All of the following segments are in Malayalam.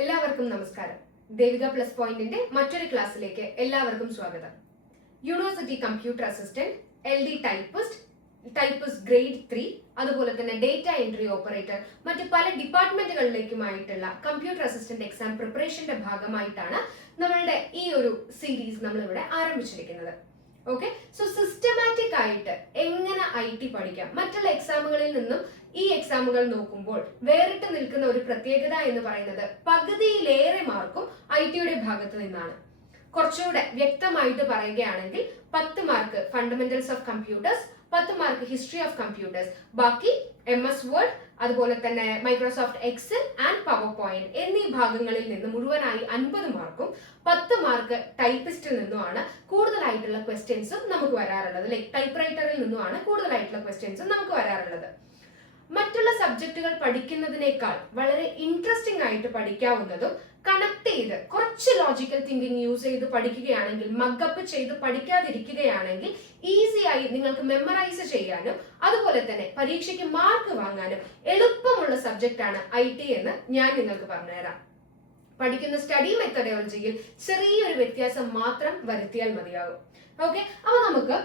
എല്ലാവർക്കും നമസ്കാരം. ദേവിക പ്ലസ് പോയിന്റിന്റെ മറ്റൊരു ക്ലാസ്സിലേക്ക് എല്ലാവർക്കും സ്വാഗതം. University computer assistant, LD typist grade 3, അതുപോലെ തന്നെ ഡേറ്റ എൻട്രി ഓപ്പറേറ്റർ, മറ്റ് പല ഡിപ്പാർട്ട്മെന്റുകളിലേക്കുമായിട്ടുള്ള കമ്പ്യൂട്ടർ അസിസ്റ്റന്റ് എക്സാം പ്രിപ്പറേഷന്റെ ഭാഗമായിട്ടാണ് നമ്മളുടെ ഈ ഒരു സീരീസ് നമ്മളിവിടെ ആരംഭിച്ചിരിക്കുന്നത്. ഓക്കെ, സോ സിസ്റ്റമാറ്റിക് ആയിട്ട് എങ്ങനെ IT പഠിക്കാം, മറ്റുള്ള എക്സാമുകളിൽ നിന്നും ഈ എക്സാമുകൾ നോക്കുമ്പോൾ വേറിട്ട് നിൽക്കുന്ന ഒരു പ്രത്യേകത എന്ന് പറയുന്നത് പകുതിയിലേറെ മാർക്കും IT ഭാഗത്ത് നിന്നാണ്. കുറച്ചുകൂടെ വ്യക്തമായിട്ട് പറയുകയാണെങ്കിൽ 10 mark fundamentals of computers, 10 mark history of computers, ബാക്കി MS വേർഡ്, അതുപോലെ തന്നെ Microsoft Excel and power point എന്നീ ഭാഗങ്ങളിൽ നിന്ന് മുഴുവനായി 50 മാർക്കും 10 മാർക്ക് ടൈപ്പിസ്റ്റിൽ നിന്നുമാണ് കൂടുതലായിട്ടുള്ള ക്വസ്റ്റ്യൻസും നമുക്ക് വരാറുള്ളത്. ലൈക് ടൈപ്പ് റൈറ്ററിൽ നിന്നുമാണ് കൂടുതലായിട്ടുള്ള ക്വസ്റ്റ്യൻസും നമുക്ക് വരാറുള്ളത്. മറ്റുള്ള സബ്ജക്റ്റുകൾ പഠിക്കുന്നതിനേക്കാൾ വളരെ ഇൻട്രസ്റ്റിംഗ് ആയിട്ട് പഠിക്കാവുന്നതും കണക്ട് ചെയ്ത് കുറച്ച് ലോജിക്കൽ തിങ്കിങ് യൂസ് ചെയ്ത് പഠിക്കുകയാണെങ്കിൽ, മഗ്ഗപ്പ് ചെയ്ത് പഠിക്കാതിരിക്കുകയാണെങ്കിൽ ഈസി ആയി നിങ്ങൾക്ക് മെമ്മറൈസ് ചെയ്യാനും അതുപോലെ തന്നെ പരീക്ഷയ്ക്ക് മാർക്ക് വാങ്ങാനും എളുപ്പമുള്ള സബ്ജക്റ്റ് ആണ് IT എന്ന് ഞാൻ നിങ്ങൾക്ക് പറഞ്ഞുതരാം. പഠിക്കുന്ന സ്റ്റഡി മെത്തഡോളജിയിൽ ചെറിയൊരു വ്യത്യാസം മാത്രം വരുത്തിയാൽ മതിയാകും. ഓക്കെ, അപ്പൊ നമുക്ക്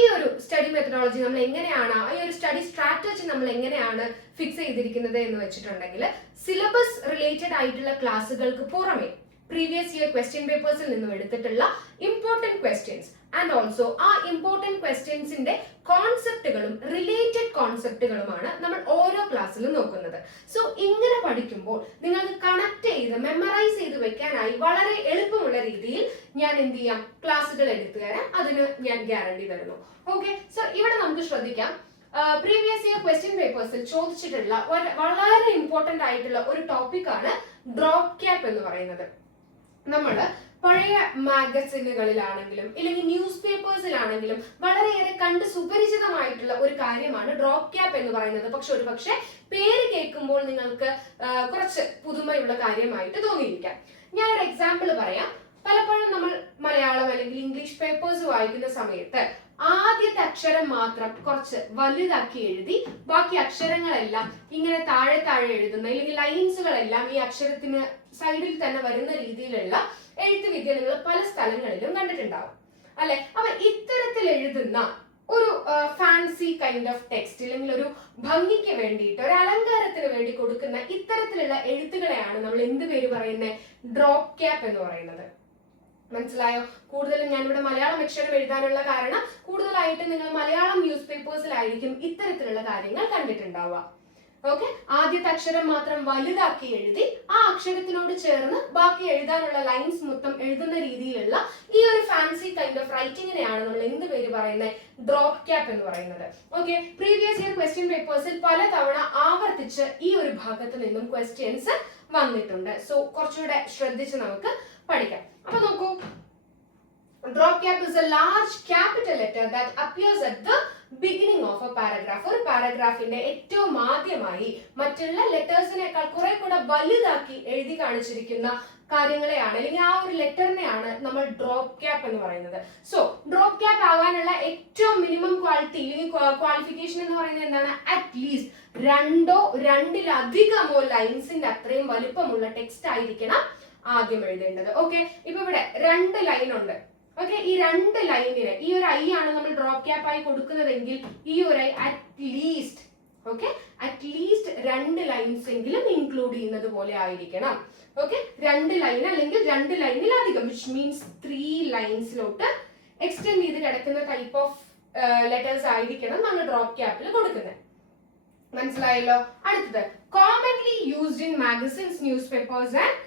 ഈ ഒരു സ്റ്റഡി മെത്തഡോളജി നമ്മൾ എങ്ങനെയാണ്, ഈ ഒരു സ്റ്റഡി സ്ട്രാറ്റജി നമ്മൾ എങ്ങനെയാണ് ഫിക്സ് ചെയ്തിരിക്കുന്നത് എന്ന് വെച്ചിട്ടുണ്ടെങ്കിൽ, സിലബസ് റിലേറ്റഡ് ആയിട്ടുള്ള ക്ലാസ്സുകൾക്ക് പുറമെ പ്രീവിയസ് ഇയർ ക്വസ്റ്റ്യൻ പേപ്പേഴ്സിൽ നിന്നും എടുത്തിട്ടുള്ള ഇമ്പോർട്ടന്റ് ക്വസ്റ്റ്യൻസ് ആൻഡ് ഓൾസോ ആ ഇമ്പോർട്ടന്റ് ക്വസ്റ്റ്യൻസിന്റെ കോൺസെപ്റ്റുകളും റിലേറ്റഡ് കോൺസെപ്റ്റുകളുമാണ് നമ്മൾ ഓരോ ക്ലാസ്സിലും നോക്കുന്നത്. സോ ഇങ്ങനെ പഠിക്കുമ്പോൾ നിങ്ങൾക്ക് കണക്ട് ചെയ്ത് മെമ്മറൈസ് ചെയ്ത് വെക്കാനായി വളരെ എളുപ്പമുള്ള രീതിയിൽ ഞാൻ എന്ത് ചെയ്യാം, ക്ലാസ്സുകൾ എടുത്തു തരാം. അതിന് ഞാൻ ഗ്യാരണ്ടി തരുന്നു. ഓക്കെ, സോ ഇവിടെ നമുക്ക് ശ്രദ്ധിക്കാം, പ്രീവിയസ് ഇയർ ക്വസ്റ്റ്യൻ പേപ്പേഴ്സിൽ ചോദിച്ചിട്ടുള്ള വളരെ ഇമ്പോർട്ടന്റ് ആയിട്ടുള്ള ഒരു ടോപ്പിക്കാണ് ഡ്രോപ്പ് ക്യാപ്പ് എന്ന് പറയുന്നത്. നമ്മള് പഴയ മാഗസിനുകളിലാണെങ്കിലും ഇല്ലെങ്കിൽ ന്യൂസ് പേപ്പേഴ്സിലാണെങ്കിലും വളരെയേറെ കണ്ട് സുപരിചിതമായിട്ടുള്ള ഒരു കാര്യമാണ് ഡ്രോപ്പ് ക്യാപ്പ് എന്ന് പറയുന്നത്. പക്ഷെ ഒരു പക്ഷെ പേര് കേൾക്കുമ്പോൾ നിങ്ങൾക്ക് കുറച്ച് പുതുമയുള്ള കാര്യമായിട്ട് തോന്നിയിരിക്കാം. ഞാനൊരു എക്സാമ്പിൾ പറയാം. പലപ്പോഴും നമ്മൾ മലയാളം അല്ലെങ്കിൽ ഇംഗ്ലീഷ് പേപ്പേഴ്സ് വായിക്കുന്ന സമയത്ത് ആദ്യത്തെ അക്ഷരം മാത്രം കുറച്ച് വലുതാക്കി എഴുതി ബാക്കി അക്ഷരങ്ങളെല്ലാം ഇങ്ങനെ താഴെ എഴുതുന്ന അല്ലെങ്കിൽ ലൈൻസുകളെല്ലാം ഈ അക്ഷരത്തിന് സൈഡിൽ തന്നെ വരുന്ന രീതിയിലുള്ള എഴുത്ത് വിദ്യ നിങ്ങൾ പല സ്ഥലങ്ങളിലും കണ്ടിട്ടുണ്ടാവും അല്ലെ. അപ്പൊ ഇത്തരത്തിൽ എഴുതുന്ന ഒരു ഫാൻസി കൈൻഡ് ഓഫ് ടെക്സ്റ്റ് അല്ലെങ്കിൽ ഒരു ഭംഗിക്ക് വേണ്ടിയിട്ട്, ഒരു അലങ്കാരത്തിന് വേണ്ടി കൊടുക്കുന്ന ഇത്തരത്തിലുള്ള എഴുത്തുകളെയാണ് നമ്മൾ എന്ത് പേര് പറയുന്നത്, ഡ്രോപ്പ് ക്യാപ്പ് എന്ന് പറയുന്നത്. മനസ്സിലായോ? കൂടുതലും ഞാനിവിടെ മലയാളം അക്ഷരം എഴുതാനുള്ള കാരണം കൂടുതലായിട്ട് നിങ്ങൾ മലയാളം ന്യൂസ് പേപ്പേഴ്സിലായിരിക്കും ഇത്തരത്തിലുള്ള കാര്യങ്ങൾ കണ്ടിട്ടുണ്ടാവുക. ഓക്കെ, ആദ്യത്തെ അക്ഷരം മാത്രം വലുതാക്കി എഴുതി ആ അക്ഷരത്തിനോട് ചേർന്ന് ബാക്കി എഴുതാനുള്ള ലൈൻസ് മൊത്തം എഴുതുന്ന രീതിയിലുള്ള ഈ ഒരു ഫാൻസി കൈൻഡ് ഓഫ് റൈറ്റിങ്ങിനെയാണ് നമ്മൾ എന്ത് പേര് പറയുന്നത്, ഡ്രോപ്പ് ക്യാപ്പ് എന്ന് പറയുന്നത്. ഓക്കെ, പ്രീവിയസ് ഇയർ ക്വസ്റ്റ്യൻ പേപ്പേഴ്സിൽ പലതവണ ആവർത്തിച്ച് ഈ ഒരു ഭാഗത്ത് നിന്നും ക്വസ്റ്റ്യൻസ് വന്നിട്ടുണ്ട്. സോ കുറച്ചുകൂടെ ശ്രദ്ധിച്ച് നമുക്ക് പഠിക്കാം. അപ്പൊ നോക്കൂ, drop cap is a large capital letter that appears at the beginning of a paragraph. ഒരു പാരഗ്രാഫിന്റെ ഏറ്റവും ആദ്യമായി മറ്റുള്ള ലെറ്റേഴ്സിനേക്കാൾ കുറെ കൂടെ വലുതാക്കി എഴുതി കാണിച്ചിരിക്കുന്ന കാര്യങ്ങളെയാണ് അല്ലെങ്കിൽ ആ ഒരു ലെറ്ററിനെയാണ് നമ്മൾ ഡ്രോപ്പ് ക്യാപ്പ് എന്ന് പറയുന്നത്. സോ ഡ്രോപ്പ് ക്യാപ്പ് ആവാനുള്ള ഏറ്റവും മിനിമം ക്വാളിറ്റി അല്ലെങ്കിൽ ക്വാളിഫിക്കേഷൻ എന്ന് പറയുന്നത് എന്താണ്, അറ്റ്ലീസ്റ്റ് 2 or 2 ലൈൻസിന്റെ അത്രയും വലിപ്പമുള്ള ടെക്സ്റ്റ് ആയിരിക്കണം ആദ്യം എഴുതേണ്ടത്. ഓക്കെ, ഇപ്പൊ ഇവിടെ 2 ലൈൻ ഉണ്ട്. ഓക്കെ, ഈ 2 ലൈനിന് ഈ ഒരു ഐ ആണ് നമ്മൾ ഡ്രോപ്പ് ക്യാപ്പ് ആയി കൊടുക്കുന്നതെങ്കിൽ ഈ ഒരു ഐ അറ്റ്ലീസ്റ്റ് 2 ലൈൻസ് എങ്കിലും ഇൻക്ലൂഡ് ചെയ്യുന്നത് പോലെ ആയിരിക്കണം. ഓക്കെ, 2 ലൈൻ അല്ലെങ്കിൽ 2 ലൈനിലധികം, വിച്ച് മീൻസ് 3 ലൈൻസിലോട്ട് എക്സ്റ്റെൻഡ് ചെയ്ത് കിടക്കുന്ന ടൈപ്പ് ഓഫ് ലെറ്റേഴ്സ് ആയിരിക്കണം നമ്മൾ ഡ്രോപ്പ് ക്യാപ്പിൽ കൊടുക്കുന്നത്. മനസ്സിലായല്ലോ? അടുത്തത്, commonly used in magazines, news papers and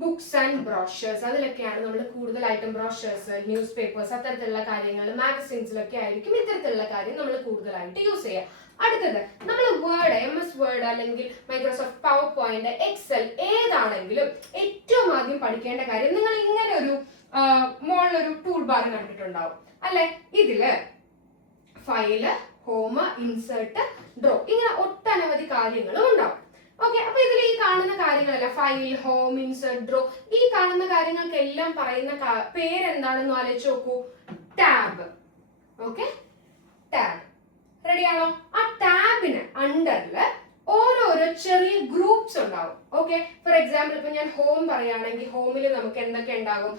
books and brochures. അതിലൊക്കെയാണ് നമ്മൾ കൂടുതലായിട്ടും ബ്രോഷേഴ്സ്, ന്യൂസ് പേപ്പേഴ്സ്, അത്തരത്തിലുള്ള കാര്യങ്ങൾ മാഗസിൻസിലൊക്കെ ആയിരിക്കും ഇത്തരത്തിലുള്ള കാര്യം നമ്മൾ കൂടുതലായിട്ട് യൂസ് ചെയ്യുക. അടുത്തത്, നമ്മൾ വേർഡ്, MS വേർഡ് അല്ലെങ്കിൽ മൈക്രോസോഫ്റ്റ് പവർ പോയിന്റ്, എക്സൽ ഏതാണെങ്കിലും ഏറ്റവും ആദ്യം പഠിക്കേണ്ട കാര്യം, നിങ്ങൾ ഇങ്ങനെ ഒരു മോളിലൊരു ടൂൾ ബാർ കണ്ടിട്ടുണ്ടാവും അല്ലെ. ഇതില് ഫയല്, ഹോം, ഇൻസേർട്ട്, ഡ്രോ, ഇങ്ങനെ ഒട്ടനവധി കാര്യങ്ങളും ഉണ്ടാവും. ഓക്കെ, അപ്പൊ ഇതിൽ ഈ കാണുന്ന കാര്യങ്ങളല്ല, ഫയൽ, ഹോം, ഇൻസേർട്ട്, ഡ്രോ, ഈ കാണുന്ന കാര്യങ്ങൾക്കെല്ലാം പറയുന്ന പേരെന്താണെന്ന് ആലോചിച്ച് നോക്കൂ, ടാബ്. ഓക്കെ, ടാബ് റെഡിയാണോ? ആ ടാബിന് അണ്ടറില് ഓരോരോ ചെറിയ ഗ്രൂപ്പ്സ് ഉണ്ടാവും. ഓക്കെ, ഫോർ എക്സാമ്പിൾ ഇപ്പൊ ഞാൻ ഹോം പറയുകയാണെങ്കിൽ ഹോമിൽ നമുക്ക് എന്തൊക്കെ ഉണ്ടാകും?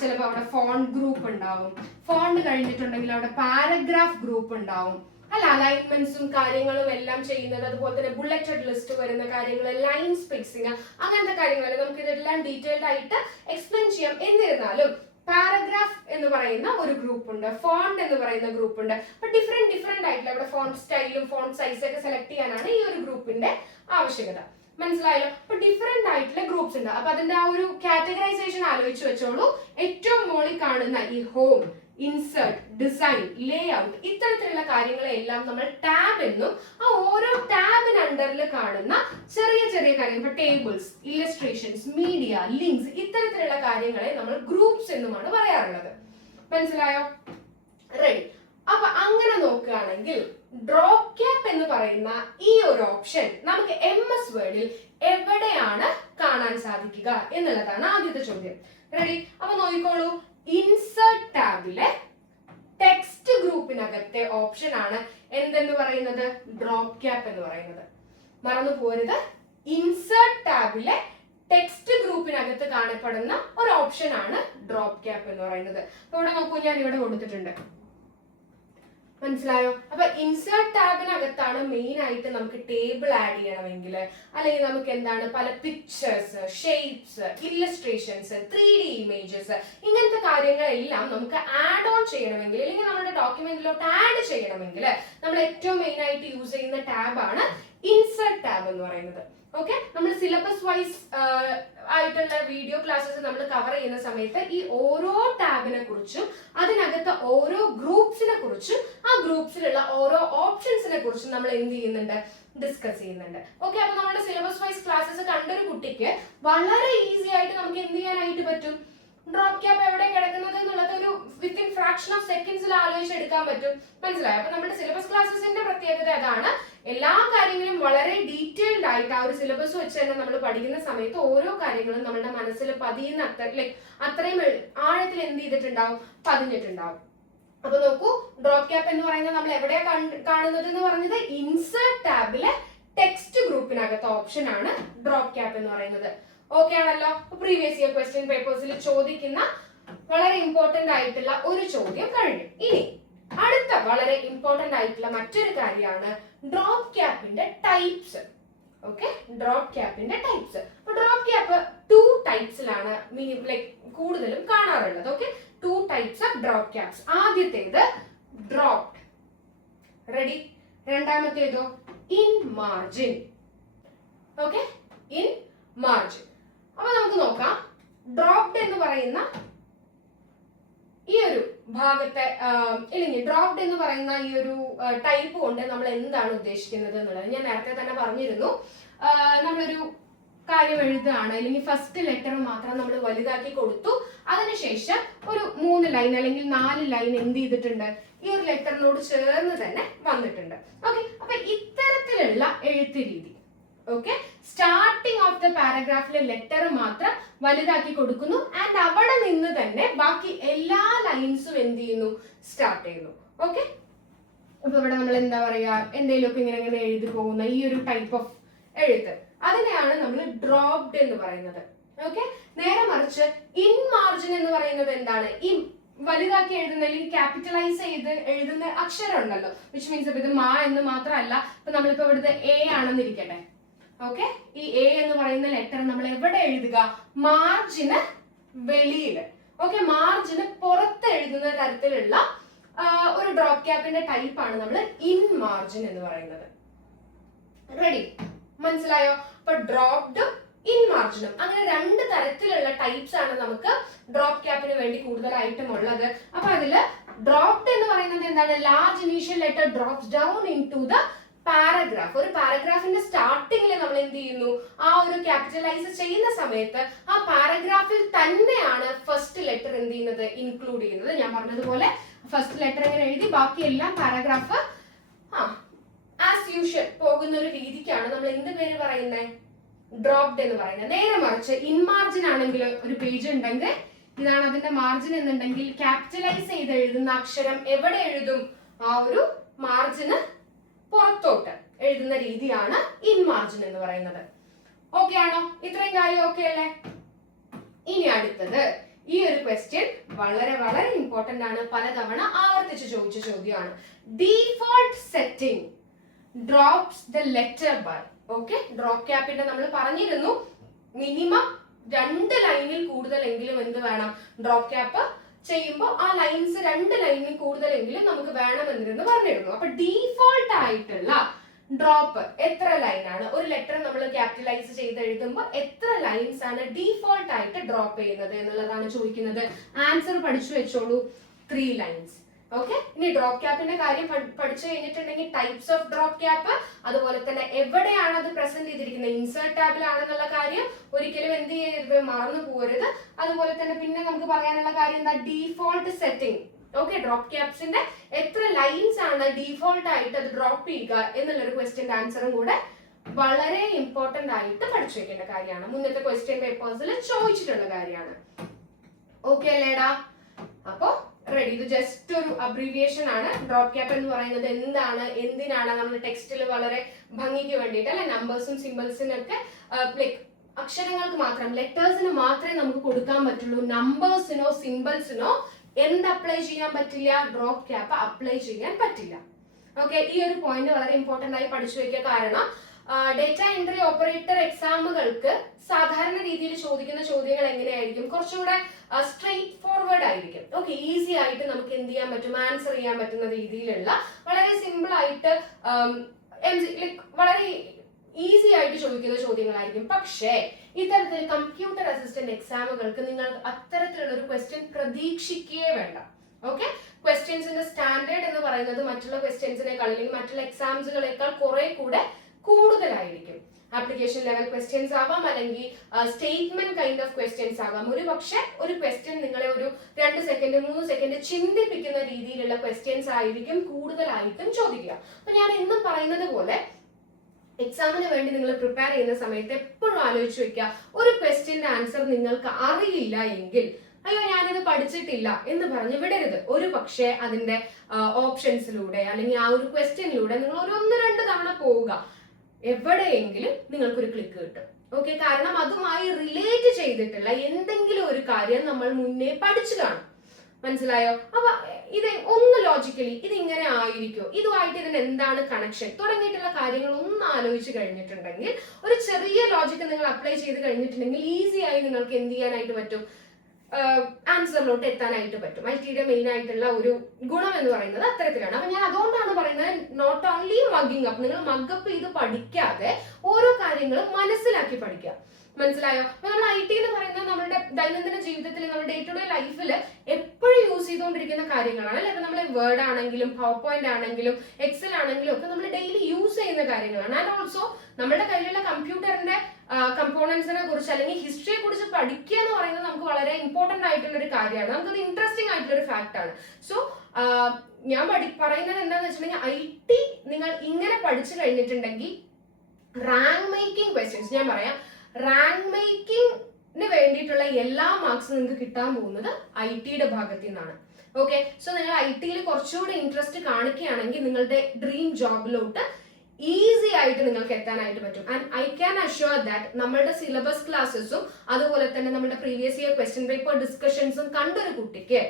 ചിലപ്പോൾ അവിടെ ഫോണ്ട് ഗ്രൂപ്പ് ഉണ്ടാവും. ഫോണ്ട് കഴിഞ്ഞിട്ടുണ്ടെങ്കിൽ അവിടെ പാരഗ്രാഫ് ഗ്രൂപ്പ് ഉണ്ടാവും. അല്ല, അലൈൻമെന്റ്സും കാര്യങ്ങളും എല്ലാം ചെയ്യുന്നത്, അതുപോലെ തന്നെ ബുള്ളറ്റഡ് ലിസ്റ്റ് വരുന്ന കാര്യങ്ങൾ, ലൈൻ സ്പേസിങ്, അങ്ങനത്തെ കാര്യങ്ങൾ നമുക്ക് ഇതെല്ലാം ഡീറ്റെയിൽഡ് ആയിട്ട് എക്സ്പ്ലെയിൻ ചെയ്യാം. എന്നിരുന്നാലും പാരഗ്രാഫ് എന്ന് പറയുന്ന ഒരു ഗ്രൂപ്പ് ഉണ്ട്, ഫോണ്ട് എന്ന് പറയുന്ന ഗ്രൂപ്പ് ഉണ്ട്. അപ്പൊ ഡിഫറെന്റ് ആയിട്ടുള്ള ഇവിടെ ഫോണ്ട് സ്റ്റൈലും ഫോണ്ട് സൈസും ഒക്കെ സെലക്ട് ചെയ്യാനാണ് ഈ ഒരു ഗ്രൂപ്പിന്റെ ആവശ്യകത. മനസ്സിലായല്ലോ? അപ്പൊ ഡിഫറെന്റ് ആയിട്ടുള്ള ഗ്രൂപ്പ്സ് ഉണ്ട്. അപ്പൊ അതിന്റെ ആ ഒരു കാറ്റഗറൈസേഷൻ ആലോചിച്ച് വെച്ചോളൂ. ഏറ്റവും മുകളിൽ കാണുന്ന ഈ ഹോം, ഇൻസേർട്ട്, ഡിസൈൻ, ലേഔട്ട്, ഇത്തരത്തിലുള്ള കാര്യങ്ങളെല്ലാം നമ്മൾ ടാബ് എന്നും, ആ ഓരോ ടാബിന് അണ്ടറിൽ കാണുന്ന ചെറിയ ചെറിയ കാര്യങ്ങൾ, ഇപ്പൊ ടേബിൾസ്, ഇല്ലസ്ട്രേഷൻസ്, മീഡിയ, ലിങ്ക്സ്, ഇത്തരത്തിലുള്ള കാര്യങ്ങളെ നമ്മൾ ഗ്രൂപ്പ്സ് എന്നുമാണ് പറയാറുള്ളത്. മനസ്സിലായോ? റെഡി. അപ്പൊ അങ്ങനെ നോക്കുകയാണെങ്കിൽ ഡ്രോപ്പ് ക്യാപ്പ് എന്ന് പറയുന്ന ഈ ഒരു ഓപ്ഷൻ നമുക്ക് MS വേർഡിൽ എവിടെയാണ് കാണാൻ സാധിക്കുക എന്നുള്ളതാണ് ആദ്യത്തെ ചോദ്യം. റെഡി? അപ്പൊ നോക്കിക്കോളൂ, ഇൻസേർട്ട് ടാബിലെ ടെക്സ്റ്റ് ഗ്രൂപ്പിനകത്തെ ഓപ്ഷൻ ആണ് എന്തെന്ന് പറയുന്നത്? ഡ്രോപ്പ് ക്യാപ്പ് എന്ന് പറയുന്നത്. മറന്നു പോരുത്, ഇൻസേർട്ട് ടാബിലെ ടെക്സ്റ്റ് ഗ്രൂപ്പിനകത്ത് കാണപ്പെടുന്ന ഒരു ഓപ്ഷൻ ആണ് ഡ്രോപ്പ് ക്യാപ്പ് എന്ന് പറയുന്നത്. അപ്പൊ ഇവിടെ നോക്കൂ, ഞാൻ ഇവിടെ കൊടുത്തിട്ടുണ്ട്. മനസ്സിലായോ? അപ്പൊ ഇൻസേർട്ട് ടാബിനകത്താണ് മെയിൻ ആയിട്ട് നമുക്ക് ടേബിൾ ആഡ് ചെയ്യണമെങ്കിൽ, അല്ലെങ്കിൽ നമുക്ക് എന്താണ് പല pictures, shapes, illustrations, 3D images, ഇങ്ങനത്തെ കാര്യങ്ങളെല്ലാം നമുക്ക് ആഡ് ഓൺ ചെയ്യണമെങ്കിൽ, അല്ലെങ്കിൽ നമ്മുടെ ഡോക്യുമെന്റിലോട്ട് ആഡ് ചെയ്യണമെങ്കിൽ നമ്മൾ ഏറ്റവും മെയിൻ ആയിട്ട് യൂസ് ചെയ്യുന്ന ടാബാണ് ഇൻസേർട്ട് ടാബ് എന്ന് പറയുന്നത്. ഓക്കെ, നമ്മൾ സിലബസ് വൈസ് ആയിട്ടുള്ള വീഡിയോ ക്ലാസ്സസ് നമ്മൾ കവർ ചെയ്യുന്ന സമയത്ത് ഈ ഓരോ ടാബിനെ കുറിച്ചും അതിനകത്ത് ഓരോ ഗ്രൂപ്പ്സിനെ കുറിച്ചും ആ ഗ്രൂപ്പ്സിലുള്ള ഓരോ ഓപ്ഷൻസിനെ കുറിച്ചും നമ്മൾ എന്ത് ചെയ്യുന്നുണ്ട്? ഡിസ്കസ് ചെയ്യുന്നുണ്ട്. ഓക്കെ, അപ്പൊ നമ്മുടെ സിലബസ് വൈസ് ക്ലാസ്സസ് കണ്ടൊരു കുട്ടിക്ക് വളരെ ഈസി ആയിട്ട് നമുക്ക് എന്ത് ചെയ്യാനായിട്ട് പറ്റും? ഡ്രോപ്പ് ക്യാപ്പ് എവിടെ കിടക്കുന്നത് എന്നുള്ളത് ഒരു വിത്തിൻ ഫ്രാക്ഷൻ ഓഫ് സെക്കൻഡ്സിൽ ആലോചിച്ചെടുക്കാൻ പറ്റും. മനസ്സിലായോ? അപ്പൊ നമ്മുടെ സിലബസ് ക്ലാസ്സസിന്റെ പ്രത്യേകത അതാണ്. എല്ലാ കാര്യങ്ങളും വളരെ ഡീറ്റെയിൽഡ് ആയിട്ട് ആ ഒരു സിലബസ് വെച്ച് തന്നെ നമ്മൾ പഠിക്കുന്ന സമയത്ത് ഓരോ കാര്യങ്ങളും നമ്മുടെ മനസ്സിൽ പതിയുന്ന അത്രയും ആഴത്തിൽ എന്ത് ചെയ്തിട്ടുണ്ടാവും? പതിഞ്ഞിട്ടുണ്ടാവും. അപ്പൊ നോക്കൂ, ഡ്രോപ്പ് ക്യാപ്പ് എന്ന് പറയുന്നത് നമ്മൾ എവിടെയാ കാണുന്നത് എന്ന് പറഞ്ഞത് ഇൻസേർട്ട് ടാബിലെ ടെക്സ്റ്റ് ഗ്രൂപ്പിനകത്ത് ഓപ്ഷൻ ആണ് ഡ്രോപ്പ് ക്യാപ്പ് എന്ന് പറയുന്നത്. ഓക്കെ ആണല്ലോ? പ്രീവിയസ് ഇയർ ക്വസ്റ്റ്യൻ പേപ്പേഴ്സിൽ ചോദിക്കുന്ന വളരെ ഇമ്പോർട്ടന്റ് ആയിട്ടുള്ള ഒരു ചോദ്യം കഴിഞ്ഞു. ഇനി അടുത്ത വളരെ ഇമ്പോർട്ടന്റ് ആയിട്ടുള്ള മറ്റൊരു കാര്യമാണ് ഡ്രോപ്പ് ക്യാപ്പിന്റെ ടൈപ്സ്. ഓക്കെ, ഡ്രോപ്പ് ക്യാപ്പിന്റെ ടൈപ്സ്. ഡ്രോപ്പ് ക്യാപ്പ് 2 ടൈപ്സിലാണ് കൂടുതലും കാണാറുള്ളത്. Okay, 2 types of drop caps. ആദ്യത്തേത് ഡ്രോപ്ഡ്. റെഡി? രണ്ടാമത്തേതോ in margin. Okay, in margin. അപ്പൊ നമുക്ക് നോക്കാം, ഡ്രോപ്ഡ് എന്ന് പറയുന്ന ഈ ഒരു ഭാഗത്തെ ഇല്ലെങ്കിൽ ഡ്രോപ്ഡ് എന്ന് പറയുന്ന ഈ ഒരു ടൈപ്പ് കൊണ്ട് നമ്മൾ എന്താണ് ഉദ്ദേശിക്കുന്നത് എന്നുള്ളത് ഞാൻ നേരത്തെ തന്നെ പറഞ്ഞിരുന്നു. നമ്മളൊരു കാര്യം എഴുതുകയാണ്, അല്ലെങ്കിൽ ഫസ്റ്റ് ലെറ്റർ മാത്രം നമ്മൾ വലുതാക്കി കൊടുത്തു, അതിനുശേഷം ഒരു 3 ലൈൻ അല്ലെങ്കിൽ 4 ലൈൻ എന്ത് ചെയ്തിട്ടുണ്ട്? ഈ ഒരു ലെറ്ററിനോട് ചേർന്ന് തന്നെ വന്നിട്ടുണ്ട്. ഓക്കെ, അപ്പൊ ഇത്തരത്തിലുള്ള എഴുത്ത് രീതി. ഓക്കെ, സ്റ്റാർട്ടിംഗ് ഓഫ് ദ പാരഗ്രാഫിലെ ലെറ്റർ മാത്രം വലുതാക്കി കൊടുക്കുന്നു, ആൻഡ് അവിടെ നിന്ന് തന്നെ ബാക്കി എല്ലാ ലൈൻസും എന്ത് ചെയ്യുന്നു? സ്റ്റാർട്ട് ചെയ്യുന്നു. ഓക്കെ, അപ്പൊ ഇവിടെ നമ്മൾ എന്താ പറയാ, എന്തെങ്കിലുമൊക്കെ ഇങ്ങനെ എഴുതി പോകുന്ന ഈ ഒരു ടൈപ്പ് ഓഫ് എഴുത്ത്, അതിനെയാണ് നമ്മൾ ഡ്രോപ്ഡ് എന്ന് പറയുന്നത്. ഓക്കെ, നേരെ മറിച്ച് ഇൻ മാർജിൻ എന്ന് പറയുന്നത് എന്താണ്? ഈ വലുതാക്കി എഴുതുന്ന അല്ലെങ്കിൽ ക്യാപിറ്റലൈസ് ചെയ്ത് എഴുതുന്ന അക്ഷരം ഉണ്ടല്ലോ, വിച്ച് മീൻസ് ഇപ്പൊ ഇത് മാ എന്ന് മാത്രമല്ല, ഇപ്പൊ നമ്മളിപ്പോ ഇവിടുത്തെ എ ആണെന്നിരിക്കട്ടെ. ഓക്കെ, ഈ എ എന്ന് പറയുന്ന ലെറ്റർ നമ്മൾ എവിടെ എഴുതുക? മാർജിന് വെളിയില്. ഓക്കെ, മാർജിന് പുറത്ത് എഴുതുന്ന തരത്തിലുള്ള ഒരു ഡ്രോപ്പ് ക്യാപ്പിന്റെ ടൈപ്പ് ആണ് നമ്മൾ ഇൻ മാർജിൻ എന്ന് പറയുന്നത്. റെഡി? മനസ്സിലായോ? അപ്പൊ ഡ്രോപ്ഡ്, ഇൻ മാർജിനും, അങ്ങനെ 2 തരത്തിലുള്ള ടൈപ്സ് ആണ് നമുക്ക് ഡ്രോപ്പ് ക്യാപ്പിന് വേണ്ടി കൂടുതലായിട്ടും ഉള്ളത്. അപ്പൊ അതില് ഡ്രോപ്ഡ് എന്ന് പറയുന്നത് എന്താണ്? Large initial letter drops down into the paragraph. ഒരു പാരഗ്രാഫിന്റെ സ്റ്റാർട്ടിങ്ങിൽ നമ്മൾ എന്ത് ചെയ്യുന്നു? ആ ഒരു ക്യാപിറ്റലൈസ് ചെയ്യുന്ന സമയത്ത് ആ പാരഗ്രാഫിൽ തന്നെയാണ് ഫസ്റ്റ് ലെറ്റർ എന്ത് ചെയ്യുന്നത്? ഇൻക്ലൂഡ് ചെയ്യുന്നത്. ഞാൻ പറഞ്ഞതുപോലെ ഫസ്റ്റ് ലെറ്റർ ഇങ്ങനെ എഴുതി ബാക്കി എല്ലാം പാരഗ്രാഫ് ആസ് യൂഷ്വൽ പോകുന്ന ഒരു രീതിക്കാണ് നമ്മൾ എന്ത് പേര് പറയുന്നത്? ഡ്രോപ്ഡ് എന്ന് പറയുന്നത്. നേരെ മറിച്ച് ഇൻ മാർജിൻ ആണെങ്കിൽ ഒരു പേജ് ഉണ്ടെങ്കിൽ ഇതാണ് അതിന്റെ മാർജിൻ എന്നുണ്ടെങ്കിൽ ക്യാപിറ്റലൈസ് ചെയ്ത് എഴുതുന്ന അക്ഷരം എവിടെ എഴുതും? ആ ഒരു മാർജിന് പുറത്തോട്ട് എഴുതുന്ന രീതിയാണ് ഇൻ മാർജിൻ എന്ന് പറയുന്നത്. ഓക്കെ ആണോ? ഇത്രയും കാര്യം ഓക്കെ അല്ലേ? ഇനി അടുത്തത് ഈ ഒരു ക്വസ്റ്റ്യൻ വളരെ വളരെ ഇമ്പോർട്ടന്റ് ആണ്, പലതവണ ആവർത്തിച്ച് ചോദിച്ച ചോദ്യമാണ്. Default setting drops the letter by. Okay, drop ക്യാപ്പിന്റെ നമ്മൾ പറഞ്ഞിരുന്നു മിനിമം 2 ലൈനിൽ കൂടുതലെങ്കിലും എന്ത് വേണം, ഡ്രോപ്പ് ക്യാപ്പ് ചെയ്യുമ്പോൾ ആ ലൈൻസ് 2 ലൈനിൽ കൂടുതലെങ്കിലും നമുക്ക് വേണമെന്നിരുന്നു പറഞ്ഞിരുന്നു. അപ്പൊ ഡീഫോൾട്ട് ആയിട്ടുള്ള ഡ്രോപ്പ് എത്ര ലൈനാണ്? ഒരു ലെറ്റർ നമ്മൾ ക്യാപിറ്റലൈസ് ചെയ്ത് എഴുതുമ്പോൾ എത്ര ലൈൻസ് ആണ് ഡീഫോൾട്ട് ആയിട്ട് ഡ്രോപ്പ് ചെയ്യുന്നത് എന്നുള്ളതാണ് ചോദിക്കുന്നത്. ആൻസർ പഠിച്ചു വെച്ചോളൂ, 3 ലൈൻസ്. ഓക്കെ, ഇനി ഡ്രോപ്പ് ക്യാപ്പിന്റെ കാര്യം പഠിച്ചു കഴിഞ്ഞിട്ടുണ്ടെങ്കിൽ ടൈപ്സ് ഓഫ് ഡ്രോപ്പ് ക്യാപ്പ്, അതുപോലെ തന്നെ എവിടെയാണ് അത് പ്രസന്റ് ചെയ്തിരിക്കുന്നത്, ഇൻസേർട്ട് ടാബിലാണെന്നുള്ള കാര്യം ഒരിക്കലും എന്ത് ചെയ്യരുത്, മറന്നു പോകരുത്. അതുപോലെ തന്നെ പിന്നെ നമുക്ക് പറയാനുള്ള കാര്യം എന്താ, ഡീഫോൾട്ട് സെറ്റിംഗ്. ഓക്കെ, ഡ്രോപ്പ് ക്യാപ്സിന്റെ എത്ര ലൈൻസ് ആണ് ഡീഫോൾട്ട് ആയിട്ട് അത് ഡ്രോപ്പ് ചെയ്യുക എന്നുള്ളൊരു ക്വസ്റ്റ്യന്റെ ആൻസറും കൂടെ വളരെ ഇമ്പോർട്ടന്റ് ആയിട്ട് പഠിച്ചു വെക്കേണ്ട കാര്യമാണ്. മുന്നത്തെ ക്വസ്റ്റ്യൻ പേപ്പേഴ്സിൽ ചോദിച്ചിട്ടുള്ള കാര്യമാണ്. ഓക്കെ അല്ലേടാ? അപ്പോ റെഡി. ഇത് ജസ്റ്റ് ഒരു അബ്രീവിയേഷൻ ആണ്. ഡ്രോപ്പ് ക്യാപ്പ് എന്ന് പറയുന്നത് എന്താണ്, എന്തിനാണ്, നമ്മൾ ടെക്സ്റ്റിൽ വളരെ ഭംഗിക്ക് വേണ്ടിയിട്ട് അല്ലെ, നമ്പേഴ്സും സിമ്പിൾസിനൊക്കെ ലൈക് അക്ഷരങ്ങൾക്ക് മാത്രം, ലെറ്റേഴ്സിന് മാത്രമേ നമുക്ക് കൊടുക്കാൻ പറ്റുള്ളൂ. നമ്പേഴ്സിനോ സിമ്പിൾസിനോ എന്ത് അപ്ലൈ ചെയ്യാൻ പറ്റില്ല, ഡ്രോപ്പ് ക്യാപ്പ് അപ്ലൈ ചെയ്യാൻ പറ്റില്ല. ഓക്കെ, ഈ ഒരു പോയിന്റ് വളരെ ഇമ്പോർട്ടന്റ് ആയി പഠിച്ചു വെക്കുക. കാരണം ഡേറ്റ എൻട്രി ഓപ്പറേറ്റർ എക്സാമുകൾക്ക് സാധാരണ രീതിയിൽ ചോദിക്കുന്ന ചോദ്യങ്ങൾ എങ്ങനെയായിരിക്കും, കുറച്ചുകൂടെ സ്ട്രെയിറ്റ് ഫോർവേഡ് ആയിരിക്കും. ഓക്കെ, ഈസി ആയിട്ട് നമുക്ക് എന്ത് ചെയ്യാൻ പറ്റും, ആൻസർ ചെയ്യാൻ പറ്റുന്ന രീതിയിലുള്ള വളരെ സിമ്പിൾ ആയിട്ട് വളരെ ഈസി ആയിട്ട് ചോദിക്കുന്ന ചോദ്യങ്ങളായിരിക്കും. പക്ഷേ ഇത്തരത്തിൽ കമ്പ്യൂട്ടർ അസിസ്റ്റന്റ് എക്സാമുകൾക്ക് നിങ്ങൾ അത്തരത്തിലുള്ള ഒരു ക്വസ്റ്റ്യൻ പ്രതീക്ഷിക്കുകയേ വേണ്ട. ഓക്കെ, ക്വസ്റ്റ്യൻസിന്റെ സ്റ്റാൻഡേർഡ് എന്ന് പറയുന്നത് മറ്റുള്ള ക്വസ്റ്റ്യൻസിനേക്കാൾ അല്ലെങ്കിൽ മറ്റുള്ള എക്സാംസുകളേക്കാൾ കുറെ കൂടെ കൂടുതലായിരിക്കും. ആപ്ലിക്കേഷൻ ലെവൽ ക്വസ്റ്റ്യൻസ് ആവാം, അല്ലെങ്കിൽ സ്റ്റേറ്റ്മെന്റ് കൈൻഡ് ഓഫ് ക്വസ്റ്റ്യൻസ് ആവാം. ഒരു പക്ഷെ ഒരു ക്വസ്റ്റ്യൻ നിങ്ങളെ ഒരു 2 സെക്കൻഡ് 3 സെക്കൻഡ് ചിന്തിപ്പിക്കുന്ന രീതിയിലുള്ള ക്വസ്റ്റ്യൻസ് ആയിരിക്കും കൂടുതലായിട്ടും ചോദിക്കുക. അപ്പൊ ഞാൻ എന്നും പറയുന്നത് പോലെ എക്സാമിന് വേണ്ടി നിങ്ങൾ പ്രിപ്പയർ ചെയ്യുന്ന സമയത്ത് എപ്പോഴും ആലോചിച്ച് വെക്കുക, ഒരു ക്വസ്റ്റ്യന്റെ ആൻസർ നിങ്ങൾക്ക് അറിയില്ല എങ്കിൽ അയ്യോ ഞാനിത് പഠിച്ചിട്ടില്ല എന്ന് പറഞ്ഞ് വിടരുത്. ഒരു പക്ഷേ അതിന്റെ ഓപ്ഷൻസിലൂടെ അല്ലെങ്കിൽ ആ ഒരു ക്വസ്റ്റ്യനിലൂടെ നിങ്ങൾ ഒരു 1-2 തവണ പോവുക, എവിടെയെങ്കിലും നിങ്ങൾക്കൊരു ക്ലിക്ക് കിട്ടും. ഓക്കെ, കാരണം അതുമായി റിലേറ്റ് ചെയ്തിട്ടുള്ള എന്തെങ്കിലും ഒരു കാര്യം നമ്മൾ മുന്നേ പഠിച്ചു കാണും. മനസ്സിലായോ? അപ്പൊ ഇത് ഒന്ന് ലോജിക്കലി ഇത് ഇങ്ങനെ ആയിരിക്കോ, ഇതുമായിട്ട് ഇതിന് എന്താണ് കണക്ഷൻ തുടങ്ങിയിട്ടുള്ള കാര്യങ്ങൾ ഒന്ന് ആലോചിച്ച് കഴിഞ്ഞിട്ടുണ്ടെങ്കിൽ, ഒരു ചെറിയ ലോജിക്ക് നിങ്ങൾ അപ്ലൈ ചെയ്ത് കഴിഞ്ഞിട്ടുണ്ടെങ്കിൽ ഈസി ആയി നിങ്ങൾക്ക് എന്ത് ചെയ്യാനായിട്ട് പറ്റും, ആൻസറിലോട്ട് എത്താനായിട്ട് പറ്റും. ഐടിയുടെ മെയിൻ ആയിട്ടുള്ള ഒരു ഗുണം എന്ന് പറയുന്നത് അത്തരത്തിലാണ്. അപ്പൊ ഞാൻ അതുകൊണ്ടാണ് പറയുന്നത്, നോട്ട് ഓൺലി മഗ്ഗിങ് അപ്പ്, നിങ്ങൾ മഗ്ഗപ്പ് ചെയ്ത് പഠിക്കാതെ ഓരോ കാര്യങ്ങളും മനസ്സിലാക്കി പഠിക്കുക. മനസ്സിലായോ? നമ്മൾ ഐ ടി എന്ന് പറയുന്നത് നമ്മുടെ ദൈനംദിന ജീവിതത്തിൽ, നമ്മുടെ ഡേ ടു ഡേ ലൈഫിൽ എപ്പോഴും യൂസ് ചെയ്തുകൊണ്ടിരിക്കുന്ന കാര്യങ്ങളാണ് അല്ലെ. അപ്പൊ നമ്മൾ വേർഡ് ആണെങ്കിലും പവർ പോയിന്റ് ആണെങ്കിലും എക്സൽ ആണെങ്കിലും ഒക്കെ നമ്മൾ ഡെയിലി യൂസ് ചെയ്യുന്ന കാര്യങ്ങളാണ്. ആൻഡ് ഓൾസോ നമ്മുടെ കയ്യിലുള്ള കമ്പ്യൂട്ടറിന്റെ കമ്പോണൻസിനെ കുറിച്ച് അല്ലെങ്കിൽ ഹിസ്റ്ററിയെ കുറിച്ച് പഠിക്കുക എന്ന് പറയുന്നത് നമുക്ക് വളരെ ഇമ്പോർട്ടന്റ് ആയിട്ടുള്ള ഒരു കാര്യമാണ്. നമുക്കത് ഇൻട്രസ്റ്റിംഗ് ആയിട്ടുള്ള ഒരു ഫാക്ട് ആണ്. സോ ഞാൻ പറയുന്നത് എന്താണെന്ന് വെച്ചിട്ടുണ്ടെങ്കിൽ, ഐ ടി നിങ്ങൾ ഇങ്ങനെ പഠിച്ചു കഴിഞ്ഞിട്ടുണ്ടെങ്കിൽ റാങ്ക് മേക്കിംഗ് ക്വസ്റ്റ്യൻസ്, ഞാൻ പറയാം, റാങ്ക് മേക്കിംഗിന് വേണ്ടിയിട്ടുള്ള എല്ലാ മാർക്സും നിങ്ങൾക്ക് കിട്ടാൻ പോകുന്നത് ഐ ടിയുടെ ഭാഗത്തു നിന്നാണ്. ഓക്കെ, സോ നിങ്ങൾ ഐ ടിയിൽ കുറച്ചുകൂടി ഇൻട്രസ്റ്റ് കാണിക്കുകയാണെങ്കിൽ നിങ്ങളുടെ ഡ്രീം ജോബിലോട്ട് ഈസി ആയിട്ട് നിങ്ങൾക്ക് എത്താനായിട്ട് പറ്റും. And I can assure that നമ്മളുടെ സിലബസ് ക്ലാസ്സസും അതുപോലെ തന്നെ നമ്മുടെ പ്രീവിയസ് ഇയർ ക്വസ്റ്റ്യൻ പേപ്പർ ഡിസ്കഷൻസും കണ്ടൊരു കുട്ടിക്ക്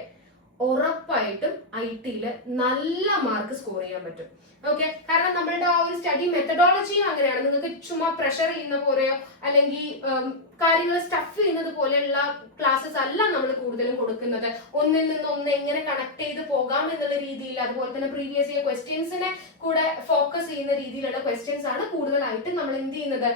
ഉറപ്പായിട്ടും ഐ ടിയിൽ നല്ല മാർക്ക് സ്കോർ ചെയ്യാൻ പറ്റും. ഓക്കെ, കാരണം നമ്മളുടെ ആ ഒരു സ്റ്റഡി മെത്തഡോളജിയും അങ്ങനെയാണ്. നിങ്ങൾക്ക് ചുമ്മാ പ്രഷർ ചെയ്യുന്ന പോലെയോ അല്ലെങ്കിൽ കാര്യങ്ങൾ സ്റ്റഫ് ചെയ്യുന്നത് പോലെയുള്ള ക്ലാസ്സസ് അല്ല നമ്മൾ കൂടുതലും കൊടുക്കുന്നത്. ഒന്നിൽ നിന്ന് ഒന്ന് എങ്ങനെ കണക്ട് ചെയ്ത് പോകാം എന്നുള്ള രീതിയിൽ, അതുപോലെ തന്നെ പ്രീവിയസ് ഇയർ ക്വസ്റ്റ്യൻസിനെ കൂടെ ഫോക്കസ് ചെയ്യുന്ന രീതിയിലുള്ള ക്വസ്റ്റ്യൻസ് ആണ് കൂടുതലായിട്ട് നമ്മൾ എന്ത് ചെയ്യുന്നത്,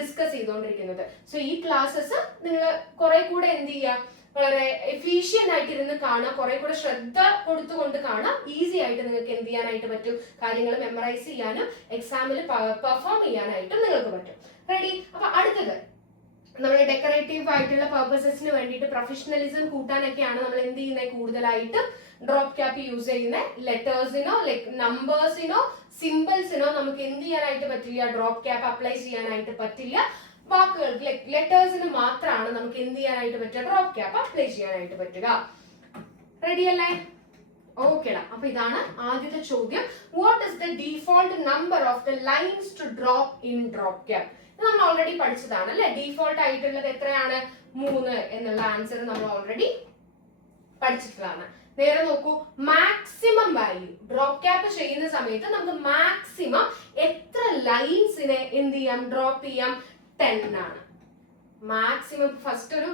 ഡിസ്കസ് ചെയ്തുകൊണ്ടിരിക്കുന്നത്. സോ ഈ ക്ലാസ്സസ് നിങ്ങൾ കുറെ കൂടെ എന്ത് ചെയ്യുക, വളരെ എഫീഷ്യന്റ് ആയിട്ട് ഇരുന്ന് കാണാം, കുറെ കൂടെ ശ്രദ്ധ കൊടുത്തുകൊണ്ട് കാണാം. ഈസി ആയിട്ട് നിങ്ങൾക്ക് എന്ത് ചെയ്യാനായിട്ട് പറ്റും, കാര്യങ്ങൾ മെമ്മറൈസ് ചെയ്യാനും എക്സാമിൽ പെർഫോം ചെയ്യാനായിട്ടും നിങ്ങൾക്ക് പറ്റും. റെഡി? അപ്പൊ അടുത്തത് നമ്മൾ ഡെക്കറേറ്റീവ് ആയിട്ടുള്ള പർപ്പസസിന് വേണ്ടിയിട്ട് പ്രൊഫഷണലിസം കൂട്ടാനൊക്കെയാണ് നമ്മൾ എന്ത് ചെയ്യുന്നത്, കൂടുതലായിട്ട് ഡ്രോപ്പ് ക്യാപ്പ് യൂസ് ചെയ്യുന്നത്. ലെറ്റേഴ്സിനോ ലൈക് നമ്പേഴ്സിനോ സിമ്പിൾസിനോ നമുക്ക് എന്ത് ചെയ്യാനായിട്ട് പറ്റില്ല, ഡ്രോപ്പ് ക്യാപ്പ് അപ്ലൈ ചെയ്യാനായിട്ട് പറ്റില്ല. വാക്കുകൾക്ക് ലൈക് ലെറ്റേഴ്സിന് മാത്രമാണ് നമുക്ക് എന്ത് ചെയ്യാനായിട്ട് പറ്റുക, ഡ്രോപ്പ് ക്യാപ്പ് അപ്ലൈ ചെയ്യാനായിട്ട് പറ്റുക. റെഡി അല്ലേ? ഓക്കേടാ, അപ്പൊ ഇതാണ് ആദ്യത്തെ ചോദ്യം. What is the default number of the lines to drop in drop cap? നമ്മൾ ഓൾറെഡി പഠിച്ചതാണ് അല്ലെ. ഡിഫോൾട്ട് ആയിട്ടുള്ളത് എത്രയാണ്? 3 എന്നുള്ള ആൻസർ നമ്മൾ ഓൾറെഡി പഠിച്ചിട്ടുള്ളതാണ്. നേരെ നോക്കൂ, മാക്സിമം വാല്യൂ ഡ്രോപ്പ് ക്യാപ്പ് ചെയ്യുന്ന സമയത്ത് നമുക്ക് മാക്സിമം എത്ര ലൈൻസിനെ എന്ത് ചെയ്യാം? ഡ്രോപ്പ് ചെയ്യാം. 10 ആണ് മാക്സിമം. ഫസ്റ്റ് ഒരു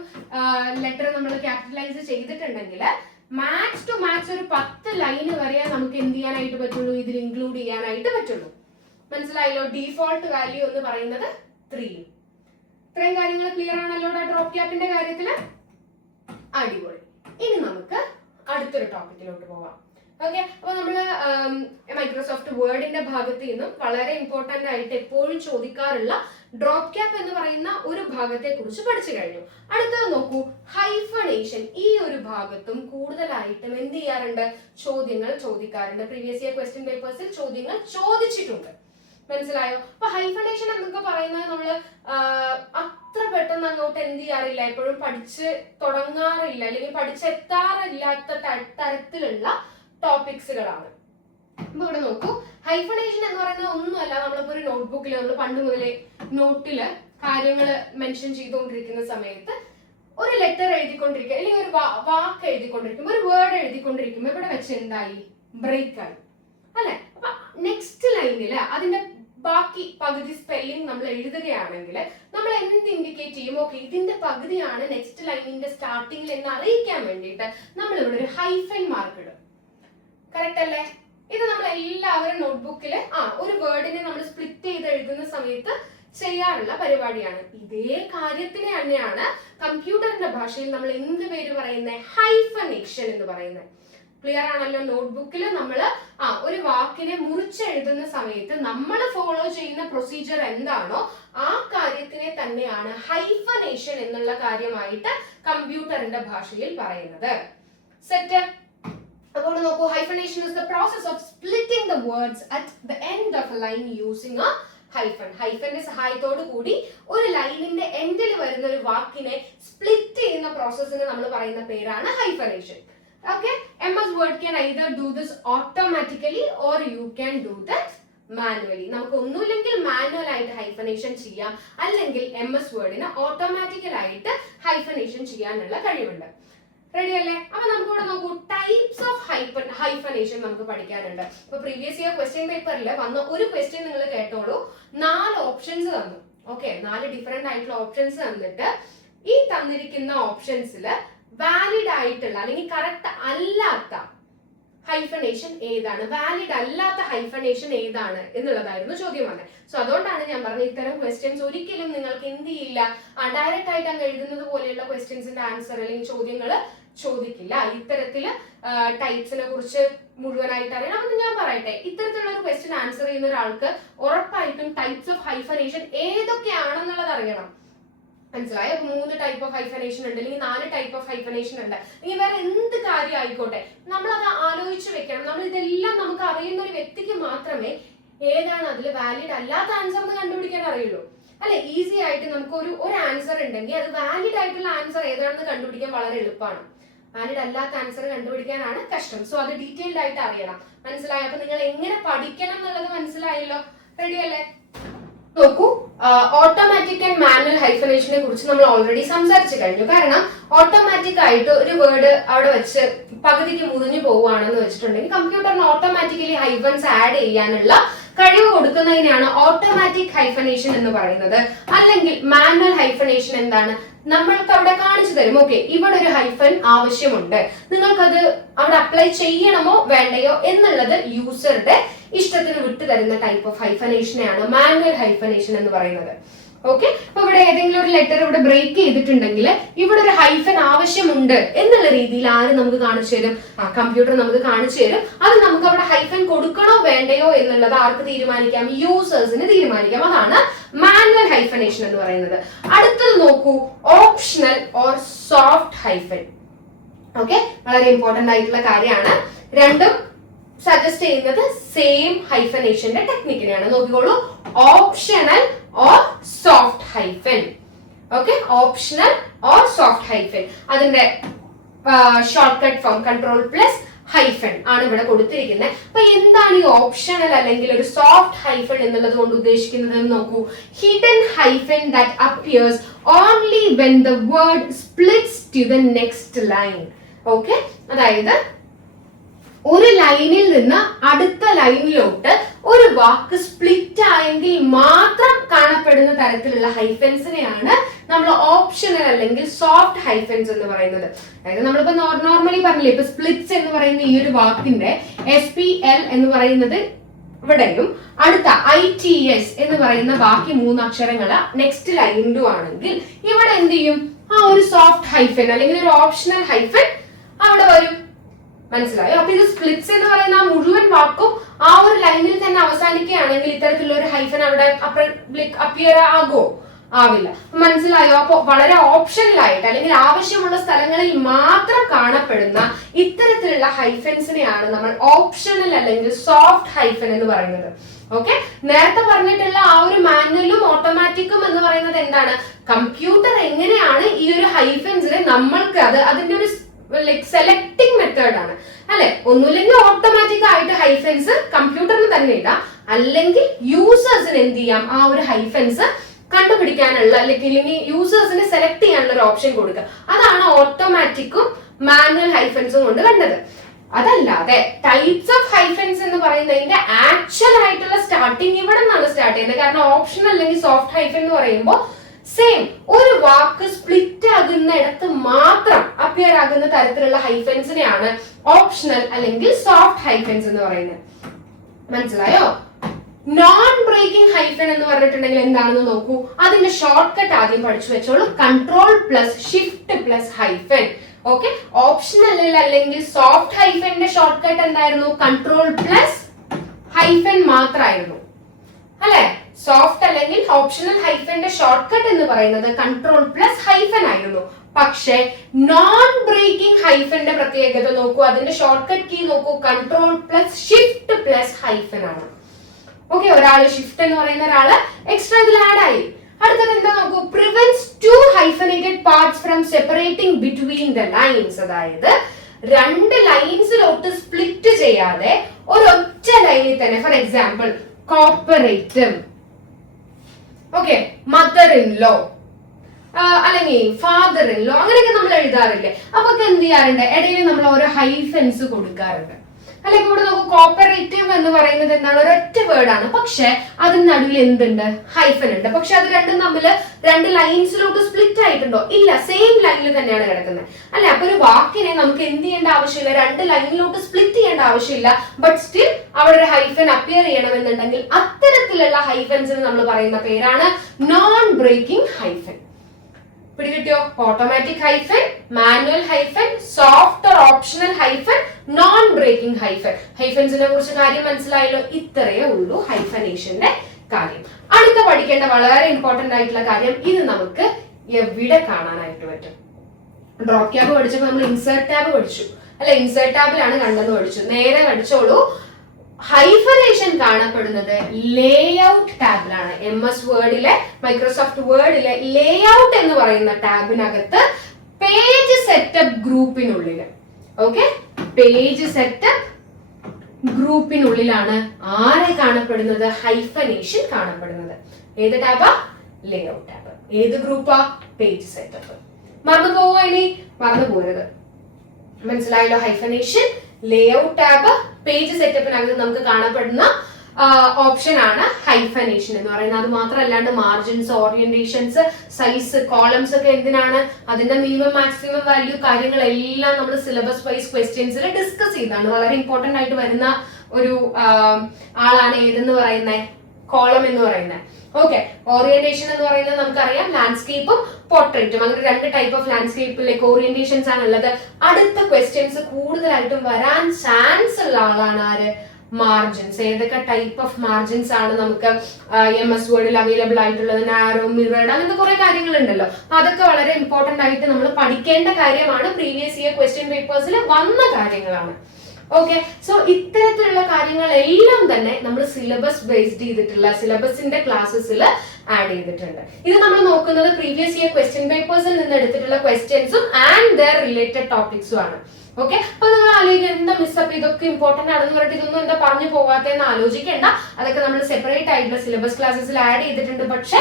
ലെറ്റർ നമ്മൾ ക്യാപിറ്റലൈസ് ചെയ്തിട്ടുണ്ടെങ്കിൽ മാക്സ് ടു മാക്സ് ഒരു 10 ലൈന് വരെ നമുക്ക് എന്ത് ചെയ്യാനായിട്ട് പറ്റുള്ളൂ? ഇതിൽ ഇൻക്ലൂഡ് ചെയ്യാനായിട്ട് പറ്റുള്ളൂ. മനസ്സിലായല്ലോ? ഡിഫോൾട്ട് വാല്യൂ എന്ന് പറയുന്നത് 3. ഇത്രയും കാര്യങ്ങൾ ക്ലിയർ ആണല്ലോ ഡ്രോപ്പ് ക്യാപ്പിന്റെ കാര്യത്തില്? അടിപൊളി. ഇനി നമുക്ക് അടുത്തൊരു ടോപ്പിക്കിലോട്ട് പോവാം. ഓക്കെ, അപ്പൊ നമ്മള് മൈക്രോസോഫ്റ്റ് വേർഡിന്റെ ഭാഗത്ത് നിന്നും വളരെ ഇമ്പോർട്ടന്റ് ആയിട്ട് എപ്പോഴും ചോദിക്കാറുള്ള ഡ്രോപ്പ് ക്യാപ്പ് എന്ന് പറയുന്ന ഒരു ഭാഗത്തെ കുറിച്ച് പഠിച്ചു കഴിഞ്ഞു. അടുത്തത് നോക്കൂ, ഹൈഫണേഷൻ. ഈ ഒരു ഭാഗത്തും കൂടുതലായിട്ടും എന്ത് ചെയ്യാറുണ്ട്? ചോദ്യങ്ങൾ ചോദിക്കാറുണ്ട്. പ്രീവിയസ് ഇയർ ക്വസ്റ്റ്യൻ പേപ്പേഴ്സിൽ ചോദ്യങ്ങൾ ചോദിച്ചിട്ടുണ്ട്. മനസ്സിലായോ? അപ്പൊ ഹൈഫണേഷൻ എന്നൊക്കെ പറയുന്നത് നമ്മള് അത്ര പെട്ടെന്ന് അങ്ങോട്ട് എന്ത് ചെയ്യാറില്ല, എപ്പോഴും പഠിച്ച് തുടങ്ങാറില്ല, അല്ലെങ്കിൽ പഠിച്ചെത്താറില്ലാത്ത തരത്തിലുള്ള ടോപ്പിക്സുകളാണ്. അപ്പൊ ഇവിടെ നോക്കൂ, ഹൈഫണേഷൻ എന്ന് പറയുന്നത് ഒന്നുമല്ല, നമ്മളിപ്പോ ഒരു നോട്ട്ബുക്കിൽ നമ്മൾ പണ്ട് മുതലേ നോട്ടില് കാര്യങ്ങൾ മെൻഷൻ ചെയ്തുകൊണ്ടിരിക്കുന്ന സമയത്ത് ഒരു ലെറ്റർ എഴുതിക്കൊണ്ടിരിക്കുക, അല്ലെങ്കിൽ ഒരു വാക്ക് എഴുതിക്കൊണ്ടിരിക്കുമ്പോൾ, ഒരു വേർഡ് എഴുതിക്കൊണ്ടിരിക്കുമ്പോൾ ഇവിടെ വെച്ച് എന്തായി? ബ്രേക്ക് ആയി അല്ലെ. അപ്പൊ നെക്സ്റ്റ് ലൈനില് അതിന്റെ ബാക്കി പകുതി സ്പെല്ലിംഗ് നമ്മൾ എഴുതുകയാണെങ്കിൽ നമ്മൾ എന്ത് ഇൻഡിക്കേറ്റ് ചെയ്യും? ഓക്കെ, ഇതിന്റെ പകുതിയാണ് നെക്സ്റ്റ് ലൈനിന്റെ സ്റ്റാർട്ടിങ്ങിൽ എന്ന് അറിയിക്കാൻ വേണ്ടിയിട്ട് നമ്മൾ ഇവിടെ ഒരു ഹൈഫൻ മാർക്ക് ഇടും. കറക്റ്റ് അല്ലേ? ഇത് നമ്മൾ എല്ലാവരും നോട്ട്ബുക്കിൽ ഒരു വേർഡിനെ നമ്മൾ സ്പ്ലിറ്റ് ചെയ്ത് എഴുതുന്ന സമയത്ത് ചെയ്യാറുള്ള പരിപാടിയാണ്. ഇതേ കാര്യത്തിന് തന്നെയാണ് കമ്പ്യൂട്ടറിന്റെ ഭാഷയിൽ നമ്മൾ എന്ത് പേര് പറയുന്നത്? ഹൈഫനേഷൻ എന്ന് പറയുന്നത്. ക്ലിയർ ആണല്ലോ? നോട്ട്ബുക്കിൽ നമ്മൾ ഒരു വാക്കിനെ മുറിച്ചെഴുതുന്ന സമയത്ത് നമ്മൾ ഫോളോ ചെയ്യുന്ന പ്രൊസീജിയർ എന്താണോ ആ കാര്യത്തിനെ തന്നെയാണ് ഹൈഫനേഷൻ എന്നുള്ള കാര്യമായിട്ട് കമ്പ്യൂട്ടറിന്റെ ഭാഷയിൽ പറയുന്നത്. സെറ്റ്? അപ്പോൾ നോക്കൂ, hyphenation is the process of splitting the words at the end of a line using a hyphen. ഹൈഫന്റെ സഹായത്തോടു കൂടി ഒരു ലൈനിന്റെ എൻഡിൽ വരുന്ന ഒരു വാക്കിനെ സ്പ്ലിറ്റ് ചെയ്യുന്ന പ്രോസസ്സിന് നമ്മൾ പറയുന്ന പേരാണ് hyphenation. Okay, MS Word can either do this automatically or you can do that manually. നമുക്ക് ഒന്നുമില്ലെങ്കിൽ മാനുവൽ ആയിട്ട് ഹൈഫനേഷൻ ചെയ്യാം, അല്ലെങ്കിൽ MS Wordന് ഓട്ടോമാറ്റിക്കൽ ആയിട്ട് ഹൈഫനേഷൻ ചെയ്യാനുള്ള കഴിവുണ്ട്. റെഡി അല്ലേ? അപ്പൊ നമുക്ക് ഇവിടെ നോക്കൂ, ടൈപ്സ് ഓഫ് ഹൈഫനേഷൻ നമുക്ക് പഠിക്കാനുണ്ട്. ഇപ്പൊ പ്രീവിയസ് ഇയർ ക്വസ്റ്റ്യൻ പേപ്പറിൽ വന്ന ഒരു ക്വസ്റ്റ്യൻ നിങ്ങൾ കേട്ടോളൂ. 4 ഓപ്ഷൻസ് തന്നു. ഓക്കെ, 4 ഡിഫറെന്റ് ആയിട്ടുള്ള ഓപ്ഷൻസ് തന്നിട്ട് ഈ തന്നിരിക്കുന്ന ഓപ്ഷൻസിൽ വാലിഡ് ആയിട്ടുള്ള അല്ലെങ്കിൽ കറക്റ്റ് അല്ലാത്ത ഹൈഫനേഷൻ ഏതാണ്, വാലിഡ് അല്ലാത്ത ഹൈഫനേഷൻ ഏതാണ് എന്നുള്ളതായിരുന്നു ചോദ്യം വന്നത്. സോ അതുകൊണ്ടാണ് ഞാൻ പറഞ്ഞത്, ഇത്തരം ക്വസ്റ്റ്യൻസ് ഒരിക്കലും നിങ്ങൾക്ക് എന്ത് ചെയ്യില്ല, ഡയറക്റ്റ് ആയിട്ട് അങ്ങ് എഴുതുന്നത് പോലെയുള്ള ക്വസ്റ്റ്യൻസിന്റെ ആൻസർ അല്ലെങ്കിൽ ചോദ്യങ്ങൾ ചോദിക്കില്ല. ഇത്തരത്തില് ടൈപ്സിനെ കുറിച്ച് മുഴുവനായിട്ട് അറിയണം. അപ്പൊ ഞാൻ പറയട്ടെ, ഇത്തരത്തിലുള്ള ഒരു ക്വസ്റ്റ്യൻ ആൻസർ ചെയ്യുന്ന ഒരാൾക്ക് ഉറപ്പായിട്ടും ടൈപ്സ് ഓഫ് ഹൈഫനേഷൻ ഏതൊക്കെയാണെന്നുള്ളത് അറിയണം. മനസ്സിലായോ? 3 ടൈപ്പ് ഓഫ് ഹൈഫനേഷൻ ഉണ്ട്, അല്ലെങ്കിൽ 4 ടൈപ്പ് ഓഫ് ഹൈഫനേഷൻ ഉണ്ട്, അല്ലെങ്കിൽ വേറെ എന്ത് കാര്യം ആയിക്കോട്ടെ, നമ്മൾ അത് ആലോചിച്ച് വെക്കണം. നമ്മൾ ഇതെല്ലാം നമുക്ക് അറിയുന്ന ഒരു വ്യക്തിക്ക് മാത്രമേ ഏതാണ് അതിൽ വാലിഡ് അല്ലാത്ത ആൻസർ എന്ന് കണ്ടുപിടിക്കാൻ അറിയുള്ളൂ അല്ലെ. ഈസി ആയിട്ട് നമുക്ക് ഒരു ആൻസർ ഉണ്ടെങ്കിൽ അത് വാലിഡ് ആയിട്ടുള്ള ആൻസർ ഏതാണെന്ന് കണ്ടുപിടിക്കാൻ വളരെ എളുപ്പമാണ്. വാലിഡ് അല്ലാത്ത ആൻസർ കണ്ടുപിടിക്കാനാണ് കഷ്ടം. സോ അത് ഡീറ്റെയിൽഡ് ആയിട്ട് അറിയണം. മനസ്സിലായോ? അപ്പൊ നിങ്ങൾ എങ്ങനെ പഠിക്കണം എന്നുള്ളത് മനസ്സിലായല്ലോ. റെഡി അല്ലേ? നോക്കൂ, ഓട്ടോമാറ്റിക് ആൻഡ് മാനുവൽ ഹൈഫനേഷനെ കുറിച്ച് നമ്മൾ ഓൾറെഡി സംസാരിച്ചു കഴിഞ്ഞു. കാരണം ഓട്ടോമാറ്റിക് ആയിട്ട് ഒരു വേർഡ് അവിടെ വെച്ച് പകുതിക്ക് മുറിഞ്ഞു പോവുകയാണെന്ന് വെച്ചിട്ടുണ്ടെങ്കിൽ കമ്പ്യൂട്ടറിന് ഓട്ടോമാറ്റിക്കലി ഹൈഫൻസ് ആഡ് ചെയ്യാനുള്ള കഴിവ് കൊടുക്കുന്നതിനാണ് ഓട്ടോമാറ്റിക് ഹൈഫനേഷൻ എന്ന് പറയുന്നത്. അല്ലെങ്കിൽ മാനുവൽ ഹൈഫനേഷൻ എന്താണ്? നമ്മൾക്ക് അവിടെ കാണിച്ചു തരും. ഓക്കെ, ഇവിടെ ഒരു ഹൈഫൻ ആവശ്യമുണ്ട്, നിങ്ങൾക്കത് അവിടെ അപ്ലൈ ചെയ്യണമോ വേണ്ടയോ എന്നുള്ളത് യൂസറുടെ ഇഷ്ടത്തിന് വിട്ടു തരുന്ന ടൈപ്പ് ഓഫ് ഹൈഫനേഷനെയാണ് മാനുവൽ ഹൈഫനേഷൻ എന്ന് പറയുന്നത്. ഓക്കെ, അപ്പൊ ഇവിടെ ഏതെങ്കിലും ഒരു ലെറ്റർ ഇവിടെ ബ്രേക്ക് ചെയ്തിട്ടുണ്ടെങ്കിൽ ഇവിടെ ഒരു ഹൈഫൻ ആവശ്യമുണ്ട് എന്നുള്ള രീതിയിൽ ആര് നമുക്ക് കാണിച്ചു തരും? കമ്പ്യൂട്ടർ നമുക്ക് കാണിച്ചു തരും. അത് നമുക്ക് അവിടെ ഹൈഫൻ കൊടുക്കണോ വേണ്ടയോ എന്നുള്ളത് ആർക്ക് തീരുമാനിക്കാം? യൂസേഴ്സിന് തീരുമാനിക്കാം. അതാണ് മാനുവൽ ഹൈഫനേഷൻ എന്ന് പറയുന്നത്. അടുത്തത് നോക്കൂ, optional or soft hyphen. Okay, വളരെ ഇമ്പോർട്ടന്റ് ആയിട്ടുള്ള കാര്യമാണ്. രണ്ടും സജസ്റ്റ് ചെയ്യുന്നത് സെയിം ഹൈഫനേഷന്റെ ടെക്നിക്കിനെയാണ്. നോക്കിക്കോളൂ, optional or soft hyphen. Okay, optional or soft hyphen. അതിന്റെ shortcut form control plus hyphen ആണ് ഇവിടെ കൊടുത്തിരിക്കുന്നത്. അപ്പൊ എന്താണ് ഈ ഓപ്ഷണൽ അല്ലെങ്കിൽ ഒരു സോഫ്റ്റ് ഹൈഫൺ എന്നുള്ളത് കൊണ്ട് ഉദ്ദേശിക്കുന്നത് നോക്കൂ. Hidden hyphen that appears only when the word splits to the next line. Okay, അതായത് ഒരു ലൈനിൽ നിന്ന് അടുത്ത ലൈനിലോട്ട് ഒരു വാക്ക് സ്പ്ലിറ്റ് ആയെങ്കിൽ മാത്രം കാണപ്പെടുന്ന തരത്തിലുള്ള ഹൈഫൻസിനെയാണ് നമ്മൾ ഓപ്ഷണൽ അല്ലെങ്കിൽ സോഫ്റ്റ് ഹൈഫൻസ് എന്ന് പറയുന്നത്. അതായത് നമ്മളിപ്പോ നോർമലി പറഞ്ഞില്ലേ, ഇപ്പൊ സ്പ്ലിറ്റ്സ് എന്ന് പറയുന്ന ഈ ഒരു വാക്കിന്റെ SPL എന്ന് പറയുന്നത് ഇവിടെയും അടുത്ത ITS എന്ന് പറയുന്ന ബാക്കി 3 അക്ഷരങ്ങൾ നെക്സ്റ്റ് ലൈനിലും ആണെങ്കിൽ ഇവിടെ എന്ത് ചെയ്യും, ആ ഒരു സോഫ്റ്റ് ഹൈഫൻ അല്ലെങ്കിൽ ഒരു ഓപ്ഷണൽ ഹൈഫൻ അവിടെ വരും. മനസ്സിലായോ? അപ്പൊ ഇത് സ്പ്ലിറ്റ്സ് എന്ന് പറയുന്ന ആ മുഴുവൻ വാക്കും ആ ഒരു ലൈനിൽ തന്നെ അവസാനിക്കുകയാണെങ്കിൽ ഇത്തരത്തിലുള്ള ഒരു ഹൈഫൻ അവിടെ അപ്പിയർ ആകുമോ? ആവില്ല. മനസ്സിലായോ? അപ്പൊ വളരെ ഓപ്ഷനിലായിട്ട് അല്ലെങ്കിൽ ആവശ്യമുള്ള സ്ഥലങ്ങളിൽ മാത്രം കാണപ്പെടുന്ന ഇത്തരത്തിലുള്ള ഹൈഫൻസിനെയാണ് നമ്മൾ ഓപ്ഷണൽ അല്ലെങ്കിൽ സോഫ്റ്റ് ഹൈഫൻ എന്ന് പറയുന്നത്. ഓക്കെ, നേരത്തെ പറഞ്ഞിട്ടുള്ള ആ ഒരു മാനുവലും ഓട്ടോമാറ്റിക്കും എന്ന് പറയുന്നത് എന്താണ്? കമ്പ്യൂട്ടർ എങ്ങനെയാണ് ഈ ഒരു ഹൈഫൻസിനെ നമ്മൾക്ക് അതിന്റെ ഒരു സെലക്ടിങ് മെത്തേഡ് ആണ് അല്ലെ. ഒന്നുമില്ലെങ്കിൽ ഓട്ടോമാറ്റിക് ആയിട്ട് ഹൈഫൻസ് കമ്പ്യൂട്ടറിന് തന്നെ ഇടാം, അല്ലെങ്കിൽ യൂസേഴ്സിന് എന്ത് ചെയ്യാം, ആ ഒരു ഹൈഫൻസ് കണ്ടുപിടിക്കാനുള്ള അല്ലെങ്കിൽ യൂസേഴ്സിനെ സെലക്ട് ചെയ്യാനുള്ള ഒരു ഓപ്ഷൻ കൊടുക്കുക. അതാണ് ഓട്ടോമാറ്റിക്കും മാനുവൽ ഹൈഫൻസും കൊണ്ട് കണ്ടത്. അതല്ലാതെ ടൈപ്സ് ഓഫ് ഹൈഫൻസ് എന്ന് പറയുന്നതിന്റെ ആക്ച്വൽ ആയിട്ടുള്ള സ്റ്റാർട്ടിങ് ഇവിടെ നിന്നാണ് സ്റ്റാർട്ട് ചെയ്യുന്നത്. കാരണം ഓപ്ഷൻ അല്ലെങ്കിൽ സോഫ്റ്റ് ഹൈഫൻ എന്ന് പറയുമ്പോൾ സെയിം ഒരു വാക്ക് സ്പ്ലിറ്റ് ആകുന്ന ഇടത്ത് മാത്രം അപ്പിയർ ആകുന്ന തരത്തിലുള്ള ഹൈഫൻസിനെയാണ് ഓപ്ഷണൽ അല്ലെങ്കിൽ സോഫ്റ്റ് ഹൈഫൻസ് എന്ന് പറയുന്നത്. മനസ്സിലായോ? നോൺ ബ്രേക്കിംഗ് ഹൈഫൻ എന്ന് പറഞ്ഞിട്ടുണ്ടെങ്കിൽ എന്താണെന്ന് നോക്കൂ. അതിന്റെ ഷോർട്ട് കട്ട് ആദ്യം പഠിച്ചു വെച്ചോളൂ. Ctrl+Shift+ഹൈഫൻ. ഓക്കെ, ഓപ്ഷണൽ അല്ലെങ്കിൽ സോഫ്റ്റ് ഹൈഫന്റെ ഷോർട്ട് കട്ട് എന്തായിരുന്നു? Ctrl+ഹൈഫൻ മാത്രമായിരുന്നു അല്ലെ. സോഫ്റ്റ് അല്ലെങ്കിൽ ഓപ്ഷണൽ ഹൈഫന്റെ ഷോർട്ട് കട്ട് എന്ന് പറയുന്നത് Ctrl+ഹൈഫൻ ആയിരുന്നു. പക്ഷെ നോൺ ബ്രേക്കിംഗ് ഹൈഫന്റെ പ്രത്യേകത നോക്കൂ. അതിന്റെ ഷോർട്ട് കട്ട് കീ നോക്കൂ, Ctrl+Shift+ഹൈഫൻ ആണ്. ഓക്കെ, ഒരാള് ഷിഫ്റ്റ് എന്ന് പറയുന്ന ഒരാള് എക്സ്ട്രാ ഇതിൽ ആഡ് ആയി. അടുത്തത് എന്താ നോക്കൂ. Prevents 2 hyphenated parts from separating between the lines. അതായത് 2 ലൈൻസിലോട്ട് സ്പ്ലിറ്റ് ചെയ്യാതെ ഒരൊറ്റ ലൈനിൽ തന്നെ, for example cooperative, okay, mother in law അല്ലെങ്കിൽ ഫാദർ ഇൻ ലോ, അങ്ങനെയൊക്കെ നമ്മൾ എഴുതാറില്ലേ. അപ്പൊ എന്ത് ചെയ്യാറുണ്ട്? ഇടയിൽ നമ്മൾ ഓരോ ഹൈഫൻസ് കൊടുക്കാറുണ്ട്. അല്ലെങ്കിൽ ഇവിടെ നോക്കൂ, കോപ്പറേറ്റീവ് എന്ന് പറയുന്നത് എന്താണ്? ഒരൊറ്റ വേർഡാണ്, പക്ഷെ അതിന് നടുവിൽ എന്തുണ്ട്? ഹൈഫൻ ഉണ്ട്. പക്ഷെ അത് രണ്ടും തമ്മിൽ 2 ലൈൻസിലോട്ട് സ്പ്ലിറ്റ് ആയിട്ടുണ്ടോ? ഇല്ല, സെയിം ലൈനിൽ തന്നെയാണ് കിടക്കുന്നത് അല്ലെ. അപ്പൊ ഒരു വാക്കിനെ നമുക്ക് എന്ത് ചെയ്യേണ്ട ആവശ്യമില്ല, 2 ലൈനിലോട്ട് സ്പ്ലിറ്റ് ചെയ്യേണ്ട ആവശ്യമില്ല. ബട്ട് സ്റ്റിൽ അവിടെ ഒരു ഹൈഫൻ അപ്പിയർ ചെയ്യണമെന്നുണ്ടെങ്കിൽ അത്തരത്തിലുള്ള ഹൈഫൻസിന് നമ്മൾ പറയുന്ന പേരാണ് നോൺ ബ്രേക്കിംഗ് ഹൈഫൻ. പിടികിട്ടിയോ? Automatic hyphen, manual hyphen, soft or optional hyphen, non breaking hyphen. ഹൈഫൻസിനെ കുറിച്ച് കാര്യം മനസ്സിലായല്ലോ. ഇത്രയേ ഉള്ളൂ ഹൈഫനേഷന്റെ കാര്യം. അടുത്ത പഠിക്കേണ്ട വളരെ ഇമ്പോർട്ടന്റ് ആയിട്ടുള്ള കാര്യം, ഇത് നമുക്ക് എവിടെ കാണാനായിട്ട് പറ്റും? ഡ്രോപ്പ് ടാബ് പഠിച്ചപ്പോൾ നമ്മൾ ഇൻസേർട്ട് ടാബ് പഠിച്ചു അല്ലെ. ഇൻസേർട്ട് ടാബിലാണ് കണ്ടെന്ന് പഠിച്ചു. നേരെ പഠിച്ചോളൂ. ഹൈഫനേഷൻ കാണപ്പെടുന്നത് ലേഔട്ട് ടാബിലാണ്. MS വേർഡിലെ, മൈക്രോസോഫ്റ്റ് വേർഡിലെ ലേഔട്ട് എന്ന് പറയുന്ന ടാബിനകത്ത് പേജ് സെറ്റപ്പ് ഗ്രൂപ്പിനുള്ളില്, ഓക്കെ, പേജ് സെറ്റപ്പ് ഗ്രൂപ്പിനുള്ളിലാണ് ആരെ കാണപ്പെടുന്നത്? ഹൈഫനേഷൻ കാണപ്പെടുന്നത്. ഏത് ടാബാ? Layout tab. ഏത് ഗ്രൂപ്പാ? Page setup. മറന്നു പോവോ? ഇനി മറന്നു പോരുത്. മനസ്സിലായല്ലോ? ഹൈഫനേഷൻ, ലേഔട്ട് ടാബ്, പേജ് സെറ്റപ്പിനകത്ത് നമുക്ക് കാണപ്പെടുന്ന ഓപ്ഷൻ ആണ് ഹൈഫനേഷൻ എന്ന് പറയുന്നത്. അത് മാത്രമല്ലാണ്ട് മാർജിൻസ്, ഓറിയന്റേഷൻസ്, സൈസ്, കോളംസ് ഒക്കെ എന്തിനാണ്? അതിന്റെ മിനിമം മാക്സിമം വാല്യൂ കാര്യങ്ങളെല്ലാം നമ്മൾ സിലബസ് വൈസ് ക്വസ്റ്റ്യൻസിൽ ഡിസ്കസ് ചെയ്താണ്. വളരെ ഇമ്പോർട്ടന്റ് ആയിട്ട് വരുന്ന ഒരു ആളാണ് ഏതെന്ന് പറയുന്നത്? കോളം എന്ന് പറയുന്നത്. ഓക്കെ, ഓറിയന്റേഷൻ എന്ന് പറയുന്നത് നമുക്കറിയാം ലാൻഡ്സ്കേപ്പും പോർട്രേറ്റും, അങ്ങനെ 2 ടൈപ്പ് ഓഫ് ലാൻഡ്സ്കേപ്പിലേക്ക് ഓറിയന്റേഷൻസ് ആണുള്ളത്. അടുത്ത ക്വസ്റ്റ്യൻസ് കൂടുതലായിട്ടും വരാൻ ചാൻസ് ഉള്ള ആളാണ് ആര്? മാർജിൻസ്. ഏതൊക്കെ ടൈപ്പ് ഓഫ് മാർജിൻസ് ആണ് നമുക്ക് MS വേർഡിൽ അവൈലബിൾ ആയിട്ടുള്ളത്? നാരോ, മിറേഡ്, അങ്ങനത്തെ കുറെ കാര്യങ്ങളുണ്ടല്ലോ. അതൊക്കെ വളരെ ഇമ്പോർട്ടന്റ് ആയിട്ട് നമ്മൾ പഠിക്കേണ്ട കാര്യമാണ്. പ്രീവിയസ് ഇയർ ക്വസ്റ്റ്യൻ പേപ്പേഴ്സിൽ വന്ന കാര്യങ്ങളാണ്. ഓക്കെ, സോ ഇത്തരത്തിലുള്ള കാര്യങ്ങളെല്ലാം തന്നെ നമ്മൾ സിലബസ് ബേസ്ഡ് ചെയ്തിട്ടുള്ള സിലബസിന്റെ ക്ലാസ്സസിൽ ആഡ് ചെയ്തിട്ടുണ്ട്. ഇത് നമ്മൾ നോക്കുന്നത് പ്രീവിയസ് ഇയർ ക്വസ്റ്റ്യൻ പേപ്പേഴ്സിൽ നിന്ന് എടുത്തിട്ടുള്ള ക്വസ്റ്റ്യൻസും ആൻഡ് ദർ റിലേറ്റഡ് ടോപ്പിക്സും ആണ്. ഓക്കെ, അപ്പൊ നിങ്ങൾ ആലോചിക്കുക എന്താ മിസ്സപ്പ് ഇതൊക്കെ ഇമ്പോർട്ടന്റ് ആണെന്ന് പറഞ്ഞിട്ട് ഇതൊന്നും എന്താ പറഞ്ഞു പോവാത്തെന്ന് ആലോചിക്കേണ്ട. അതൊക്കെ നമ്മൾ സെപ്പറേറ്റ് ആയിട്ടുള്ള സിലബസ് ക്ലാസ്സസിൽ ആഡ് ചെയ്തിട്ടുണ്ട്. പക്ഷെ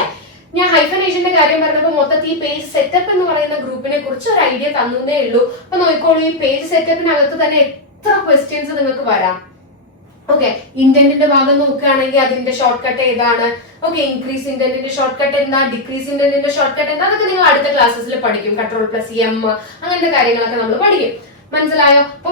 ഞാൻ ഹൈഫനേഷന്റെ കാര്യം പറഞ്ഞപ്പോൾ മൊത്തത്തിൽ ഈ പേജ് സെറ്റപ്പ് എന്ന് പറയുന്ന ഗ്രൂപ്പിനെ കുറിച്ച് ഒരു ഐഡിയ തന്നേ ഉള്ളൂ. അപ്പൊ നോക്കിക്കോളൂ, ഈ പേജ് സെറ്റപ്പിനകത്ത് തന്നെ എത്ര ക്വസ്റ്റ്യൻസ് നിങ്ങൾക്ക് വരാം. ഓക്കെ, ഇന്റന്റിന്റെ ഭാഗം നോക്കുകയാണെങ്കിൽ അതിന്റെ ഷോർട്ട് കട്ട് ഏതാണ്, ഓക്കെ, ഇൻക്രീസ് ഇന്റന്റിന്റെ ഷോർട്ട് കട്ട് എന്താ, ഡിക്രീസ് ഇന്റന്റിന്റെ ഷോർട്ട് കട്ട് എന്താ, അതൊക്കെ നിങ്ങൾ അടുത്ത ക്ലാസ്സസിൽ പഠിക്കും. Ctrl+M അങ്ങനത്തെ കാര്യങ്ങളൊക്കെ നമ്മൾ പഠിക്കും. മനസ്സിലായോ? അപ്പൊ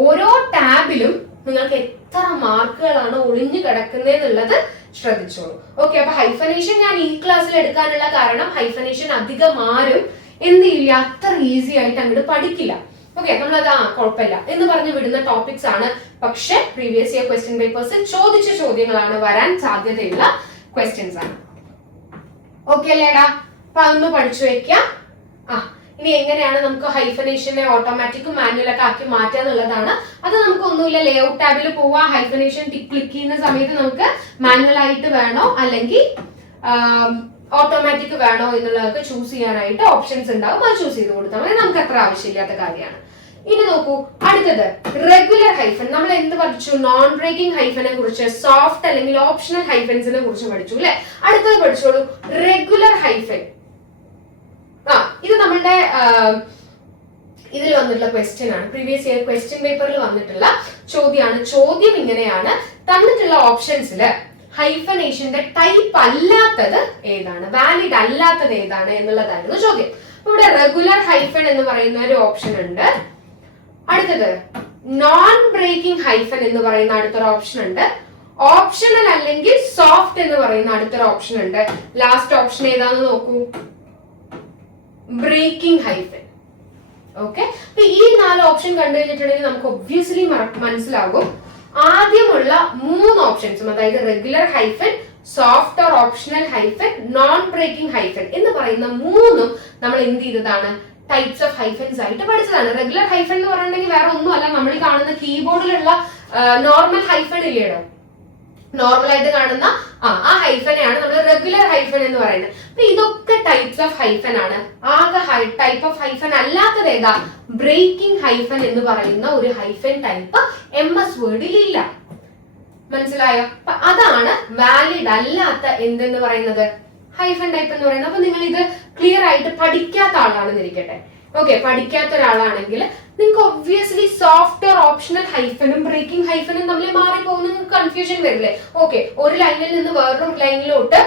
ഓരോ ടാബിലും നിങ്ങൾക്ക് എത്ര മാർക്കുകളാണ് ഒളിഞ്ഞു കിടക്കുന്നതെന്നുള്ളത് ശ്രദ്ധിച്ചോളൂ. ഓക്കെ, അപ്പൊ ഹൈഫനേഷൻ ഞാൻ ഈ ക്ലാസ്സിൽ എടുക്കാനുള്ള കാരണം ഹൈഫനേഷൻ അധികം ആരും എന്ത് ചെയ്യില്ല, അത്ര ഈസി ആയിട്ട് അങ്ങോട്ട് പഠിക്കില്ല. ഓക്കെ, നമ്മളത് കുഴപ്പമില്ല എന്ന് പറഞ്ഞു വിടുന്ന ടോപ്പിക്സ് ആണ്. പക്ഷെ പ്രീവിയസ് ഇയർ ക്വസ്റ്റ്യൻ പേപ്പേഴ്സിൽ ചോദിച്ച ചോദ്യങ്ങളാണ്, വരാൻ സാധ്യതയുള്ള ക്വസ്റ്റ്യൻസ് ആണ്. ഓക്കെ അല്ലേടാ? അപ്പൊ അതൊന്ന് പഠിച്ചു വെക്കാം. ഇനി എങ്ങനെയാണ് നമുക്ക് ഹൈഫനേഷനെ ഓട്ടോമാറ്റിക്കും മാനുവൽ ഒക്കെ ആക്കി മാറ്റുക എന്നുള്ളതാണ്. അത് നമുക്ക് ഒന്നുമില്ല, ലേഔട്ട് ടാബിൽ പോവാ, ഹൈഫനേഷൻ ക്ലിക്ക് ചെയ്യുന്ന സമയത്ത് നമുക്ക് മാനുവൽ ആയിട്ട് വേണോ അല്ലെങ്കിൽ ഓട്ടോമാറ്റിക് വേണോ എന്നുള്ളതൊക്കെ ചൂസ് ചെയ്യാനായിട്ട് ഓപ്ഷൻസ് ഉണ്ടാവും. അത് ചൂസ് ചെയ്ത് കൊടുത്താൽ മതി, നമുക്ക് അത്ര ആവശ്യമില്ലാത്ത കാര്യമാണ്. ഇനി നോക്കൂ, അടുത്തത് റെഗുലർ ഹൈഫൻ. നമ്മൾ എന്ത് പഠിച്ചു? നോൺ ബ്രേക്കിംഗ് ഹൈഫനെ കുറിച്ച്, സോഫ്റ്റ് അല്ലെങ്കിൽ ഓപ്ഷണൽ ഹൈഫൻസിനെ കുറിച്ച് പഠിച്ചു അല്ലെ? അടുത്തത് പഠിച്ചോളൂ, റെഗുലർ ഹൈഫൻ. ഇത് നമ്മളുടെ ഇതിൽ വന്നിട്ടുള്ള ക്വസ്റ്റ്യൻ ആണ്, പ്രീവിയസ് ഇയർ ക്വസ്റ്റ്യൻ പേപ്പറിൽ വന്നിട്ടുള്ള ചോദ്യമാണ്. ചോദ്യം ഇങ്ങനെയാണ്, തന്നിട്ടുള്ള ഓപ്ഷൻസിൽ ഹൈഫനേഷന്റെ ടൈപ്പ് അല്ലാത്തത് ഏതാണ്, വാലിഡ് അല്ലാത്തത് ഏതാണ് എന്നുള്ളതായിരുന്നു ചോദ്യം. ഇവിടെ റെഗുലർ ഹൈഫൻ എന്ന് പറയുന്ന ഒരു ഓപ്ഷൻ ഉണ്ട്. അടുത്തത് നോൺ ബ്രേക്കിംഗ് ഹൈഫൻ എന്ന് പറയുന്ന അടുത്തൊരു ഓപ്ഷൻ ഉണ്ട്. ഓപ്ഷണൽ അല്ലെങ്കിൽ സോഫ്റ്റ് എന്ന് പറയുന്ന അടുത്തൊരു ഓപ്ഷൻ ഉണ്ട്. ലാസ്റ്റ് ഓപ്ഷൻ ഏതാന്ന് നോക്കൂ, ബ്രേക്കിംഗ് ഹൈഫൻ. ഓക്കെ, അപ്പൊ ഈ 4 ഓപ്ഷൻ കണ്ടു കഴിഞ്ഞിട്ടുണ്ടെങ്കിൽ നമുക്ക് ഒബ്വിയസ്ലി മനസ്സിലാകും ആദ്യമുള്ള 3 ഓപ്ഷൻസും, അതായത് regular hyphen, soft or optional hyphen, non breaking hyphen എന്ന് പറയുന്ന 3ഉം നമ്മൾ എന്ത് ചെയ്തതാണ്, ടൈപ്സ് ഓഫ് ഹൈഫൻസ് ആയിട്ട് പഠിച്ചതാണ്. റെഗുലർ ഹൈഫൻ എന്ന് പറയുന്നുണ്ടെങ്കിൽ വേറെ ഒന്നുമല്ല, നമ്മൾ കാണുന്ന കീബോർഡിലുള്ള നോർമൽ ഹൈഫൻ ഇല്ലേടോ, നോർമൽ ആയിട്ട് കാണുന്ന ആ ഹൈഫനെയാണ് നമ്മൾ റെഗുലർ ഹൈഫൻ എന്ന് പറയുന്നത്. അപ്പൊ ഇതൊക്കെ ടൈപ്സ് ഓഫ് ഹൈഫൻ ആണ്. ആകെ ടൈപ്പ് ഓഫ് ഹൈഫൻ അല്ലാത്തത് ഏതാ, ബ്രേക്കിംഗ് ഹൈഫൻ എന്ന് പറയുന്ന ഒരു ഹൈഫൻ ടൈപ്പ് MS വേർഡിൽ ഇല്ല. മനസ്സിലായോ? അപ്പൊ അതാണ് വാലിഡ് അല്ലാത്ത എന്തെന്ന് പറയുന്നത്, ഹൈഫൻ ടൈപ്പ് എന്ന് പറയുന്നത്. അപ്പൊ നിങ്ങൾ ഇത് ക്ലിയർ ആയിട്ട് പഠിക്കാത്ത ആളാണെന്ന് ഇരിക്കട്ടെ. ഓക്കെ, പഠിക്കാത്ത ഒരാളാണെങ്കിൽ നിങ്ങൾക്ക് ഒബ്വിയസ്ലി സോഫ്റ്റ് ഓർ ഓപ്ഷണൽ ഹൈഫനും ബ്രേക്കിംഗ് ഹൈഫനും തമ്മിൽ മാറിപ്പോകുന്ന നിങ്ങൾക്ക് കൺഫ്യൂഷൻ വരില്ലേ? ഓക്കെ, ഒരു ലൈനിൽ നിന്ന് വേറൊരു ലൈനിലോട്ട്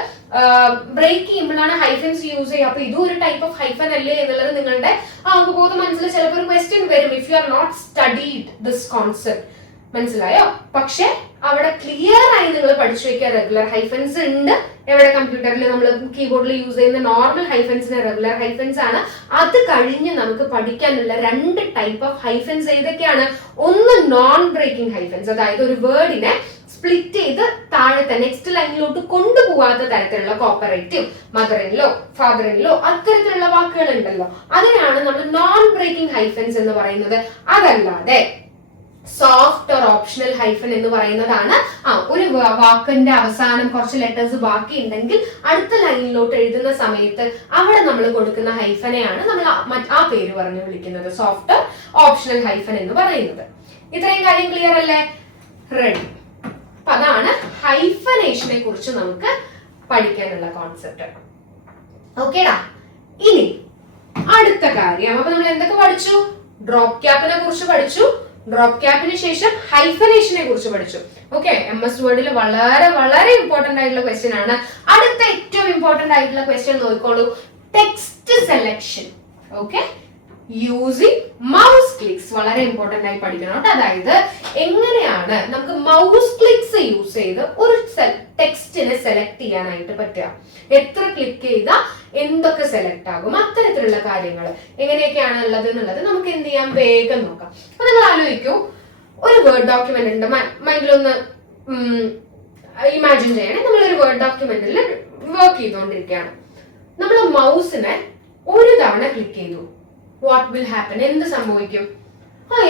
ബ്രേക്ക് ചെയ്യുമ്പോഴാണ് ഹൈഫൻസ് യൂസ് ചെയ്യുക. അപ്പൊ ഇതും ഒരു ടൈപ്പ് ഓഫ് ഹൈഫൻ അല്ലേ എന്നുള്ളത് നിങ്ങളുടെ അവബോധ മനസ്സിൽ ചിലപ്പോൾ ഒരു ക്വസ്റ്റ്യൻ വരും, if you are not studied this concept. മനസ്സിലായോ? പക്ഷെ അവിടെ ക്ലിയർ ആയി നിങ്ങൾ പഠിച്ചു വെക്കുക, റെഗുലർ ഹൈഫൻസ് ഉണ്ട്. എവിടെ? കമ്പ്യൂട്ടറിൽ നമ്മൾ കീബോർഡിൽ യൂസ് ചെയ്യുന്ന നോർമൽ ഹൈഫൻസിന് റെഗുലർ ഹൈഫൻസ് ആണ്. അത് കഴിഞ്ഞ് നമുക്ക് പഠിക്കാനുള്ള 2 ടൈപ്പ് ഓഫ് ഹൈഫൻസ് ഏതൊക്കെയാണ്? ഒന്ന് നോൺ ബ്രേക്കിംഗ് ഹൈഫൻസ്, അതായത് ഒരു വേർഡിനെ സ്പ്ലിറ്റ് ചെയ്ത് താഴത്തെ നെക്സ്റ്റ് ലൈനിലോട്ട് കൊണ്ടുപോകാത്ത തരത്തിലുള്ള cooperative, mother in law, father in law, അത്തരത്തിലുള്ള വാക്കുകൾ ഉണ്ടല്ലോ, അതിനാണ് നമ്മൾ നോൺ ബ്രേക്കിംഗ് ഹൈഫൻസ് എന്ന് പറയുന്നത്. അതല്ലാതെ സോഫ്റ്റ് ഓർ ഓപ്ഷണൽ ഹൈഫൻ എന്ന് പറയുന്നതാണ് ഒരു വാക്കിന്റെ അവസാനം കുറച്ച് ലെറ്റേഴ്സ് ബാക്കി ഉണ്ടെങ്കിൽ അടുത്ത ലൈനിലോട്ട് എഴുതുന്ന സമയത്ത് അവിടെ നമ്മൾ കൊടുക്കുന്ന ഹൈഫനെയാണ് നമ്മൾ ആ പേര് പറഞ്ഞ് വിളിക്കുന്നത്, സോഫ്റ്റ് ഓർ ഓപ്ഷണൽ ഹൈഫൻ എന്ന് പറയുന്നത്. ഇത്രയും കാര്യം ക്ലിയർ അല്ലേ? റെഡി. അപ്പൊ അതാണ് ഹൈഫനേഷനെ കുറിച്ച് നമുക്ക് പഠിക്കാനുള്ള കോൺസെപ്റ്റ്. ഓക്കേടാ. ഇനി അടുത്ത കാര്യം, അപ്പൊ നമ്മൾ എന്തൊക്കെ പഠിച്ചു? ഡ്രോപ്പ് ക്യാപ്പിനെ കുറിച്ച് പഠിച്ചു. ഡ്രോപ്പ് ക്യാപ്പിന് ശേഷം ഹൈഫനേഷനെ കുറിച്ച് പഠിച്ചു. ഓക്കെ, MS വേർഡിൽ വളരെ വളരെ ഇമ്പോർട്ടന്റ് ആയിട്ടുള്ള ക്വസ്റ്റ്യൻ ആണ്. അടുത്ത ഏറ്റവും ഇമ്പോർട്ടന്റ് ആയിട്ടുള്ള ക്വസ്റ്റ്യൻ നോക്കിക്കോളൂ, text selection. Okay, using mouse clicks വളരെ ഇമ്പോർട്ടന്റ് ആയി പഠിക്കണം കേട്ടോ. അതായത് എങ്ങനെയാണ് നമുക്ക് മൗസ് ക്ലിക്സ് യൂസ് ചെയ്ത് ഒരു ടെക്സ്റ്റിനെ സെലക്ട് ചെയ്യാനായിട്ട് പറ്റുക, എത്ര ക്ലിക്ക് ചെയ്താൽ എന്തൊക്കെ സെലക്ട് ആകും, അത്തരത്തിലുള്ള കാര്യങ്ങൾ എങ്ങനെയൊക്കെയാണ് ഉള്ളത് എന്നുള്ളത് നമുക്ക് എന്ത് ചെയ്യാം, വേഗം നോക്കാം. അപ്പൊ നിങ്ങൾ ആലോചിക്കൂ, ഒരു വേർഡ് ഡോക്യുമെന്റ് ഉണ്ട്, മൈൻഡിലൊന്ന് ഇമാജിൻ ചെയ്യണേ. നമ്മളൊരു വേർഡ് ഡോക്യുമെന്റിൽ വർക്ക് ചെയ്തുകൊണ്ടിരിക്കുകയാണ്. നമ്മൾ മൗസിനെ ഒരു തവണ ക്ലിക്ക് ചെയ്തു, വാട്ട് വിൽ ഹാപ്പൻ? എന്ത് സംഭവിക്കും?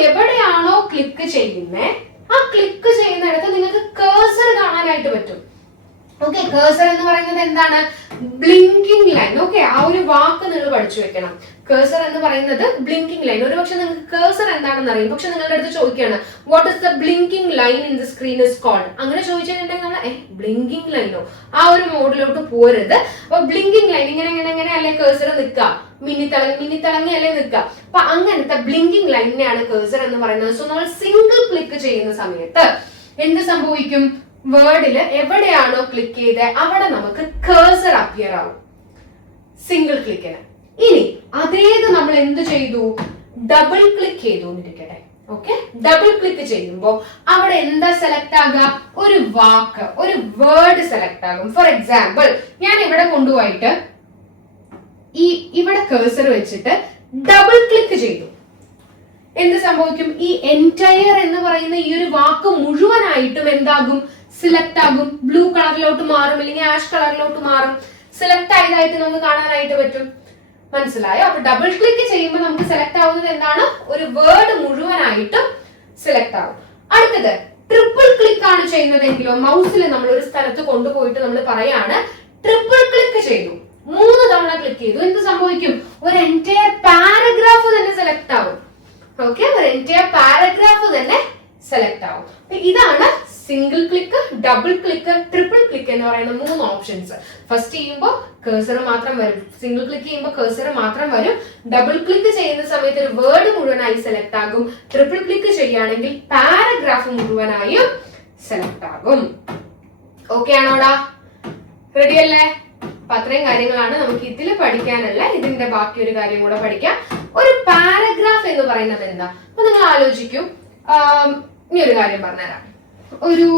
എവിടെയാണോ ക്ലിക്ക് ചെയ്യുന്നത് ആ ക്ലിക്ക് ചെയ്യുന്നിടത്ത് നിങ്ങൾക്ക് കേഴ്സർ കാണാനായിട്ട് പറ്റും. ഓക്കെ, കേഴ്സർ എന്ന് പറയുന്നത് എന്താണ്? Blinking line. ഓക്കെ, ആ ഒരു വാക്ക് നിങ്ങൾ പഠിച്ചു വെക്കണം. കേഴ്സർ എന്ന് പറയുന്നത് ബ്ലിങ്കിങ് ലൈൻ. ഒരുപക്ഷെ നിങ്ങൾക്ക് കേഴ്സർ എന്താണെന്ന് അറിയും, പക്ഷെ നിങ്ങളുടെ അടുത്ത് ചോദിക്കുകയാണ് what is the blinking line in the screen is called. അങ്ങനെ ചോദിച്ചിട്ടുണ്ടെങ്കിൽ നമ്മൾ ബ്ലിങ്കിങ് ലൈനോ, ആ ഒരു മോഡിലോട്ട് പോരുത്. അപ്പൊ ബ്ലിങ്കിങ് ലൈൻ ഇങ്ങനെ ഇങ്ങനെ ഇങ്ങനെ അല്ലെ കേഴ്സർ നിൽക്കുക, മിന്നിത്തിളങ്ങി അല്ലെ നിൽക്കുക. അപ്പൊ അങ്ങനത്തെ ബ്ലിങ്കിങ് ലൈനിനെയാണ് കേഴ്സർ എന്ന് പറയുന്നത്. സോ നമ്മൾ സിംഗിൾ ക്ലിക്ക് ചെയ്യുന്ന സമയത്ത് എന്ത് സംഭവിക്കും? വേർഡിൽ എവിടെയാണോ ക്ലിക്ക് ചെയ്തത് അവിടെ നമുക്ക് കേഴ്സർ അപ്പിയർ ആവും സിംഗിൾ ക്ലിക്കിന്. ഇനി അതേത് നമ്മൾ എന്ത് ചെയ്തു? ഡബിൾ ക്ലിക്ക് ചെയ്തു എന്നിരിക്കട്ടെ. ഓക്കെ, ഡബിൾ ക്ലിക്ക് ചെയ്യുമ്പോൾ അവിടെ എന്താ സെലക്ട് ആകുക? ഒരു വാക്ക്, ഒരു വേർഡ് സെലക്ട് ആകും. ഫോർ എക്സാമ്പിൾ ഞാൻ ഇവിടെ കൊണ്ടുപോയിട്ട് ഇവിടെ കേഴ്സർ വെച്ചിട്ട് ഡബിൾ ക്ലിക്ക് ചെയ്തു. എന്ത് സംഭവിക്കും? ഈ എൻറ്റയർ എന്ന് പറയുന്ന ഈ ഒരു വാക്ക് മുഴുവനായിട്ടും എന്താകും? സിലക്ട് ആകും. ബ്ലൂ കളറിലോട്ട് മാറും, അല്ലെങ്കിൽ ആഷ് കളറിലോട്ട് മാറും. സിലക്ട് ആയതായിട്ട് നമുക്ക് കാണാനായിട്ട് പറ്റും. മനസ്സിലായോ? അപ്പൊ ഡബിൾ ക്ലിക്ക് ചെയ്യുമ്പോൾ നമുക്ക് സെലക്ട് ആവുന്നത് എന്താണ്? ഒരു വേർഡ് മുഴുവനായിട്ടും സെലക്ട് ആവും. അടുത്തത് ട്രിപ്പിൾ ക്ലിക്ക് ആണ് ചെയ്യുന്നതെങ്കിലോ, മൗസിൽ നമ്മൾ ഒരു സ്ഥലത്ത് കൊണ്ടുപോയിട്ട് നമ്മൾ പറയാണ് ട്രിപ്പിൾ ക്ലിക്ക് ചെയ്തു, 3 തവണ ക്ലിക്ക് ചെയ്തു, എന്ത് സംഭവിക്കും? ഒരു എൻറ്റയർ പാരഗ്രാഫ് തന്നെ സെലക്ട് ആവും. ഓക്കെ, ഒരു എൻറ്റയർ പാരഗ്രാഫ് തന്നെ സെലക്ട് ആവും. ഇതാണ് single click, double click, triple click എന്ന് പറയുന്ന 3 ഓപ്ഷൻസ്. ഫസ്റ്റ് ചെയ്യുമ്പോൾ കേഴ്സർ മാത്രം വരും, സിംഗിൾ ക്ലിക്ക് ചെയ്യുമ്പോൾ കേഴ്സർ മാത്രം വരും, ഡബിൾ ക്ലിക്ക് ചെയ്യുന്ന സമയത്ത് ഒരു വേർഡ് മുഴുവനായി സെലക്ട് ആകും, ട്രിപ്പിൾ ക്ലിക്ക് ചെയ്യുകയാണെങ്കിൽ പാരഗ്രാഫ് മുഴുവനായും സെലക്ട് ആകും. ഓക്കെ ആണോടാ? റെഡി അല്ലേ? അപ്പൊ അത്രയും കാര്യങ്ങളാണ് നമുക്ക് ഇതിൽ പഠിക്കാനുള്ള. ഇതിന്റെ ബാക്കി ഒരു കാര്യം കൂടെ പഠിക്കാം. ഒരു പാരഗ്രാഫ് എന്ന് പറയുന്നത് എന്താ? അപ്പൊ നിങ്ങൾ ആലോചിക്കൂ. ഇനി ഒരു കാര്യം പറഞ്ഞുതരാം. ഒരു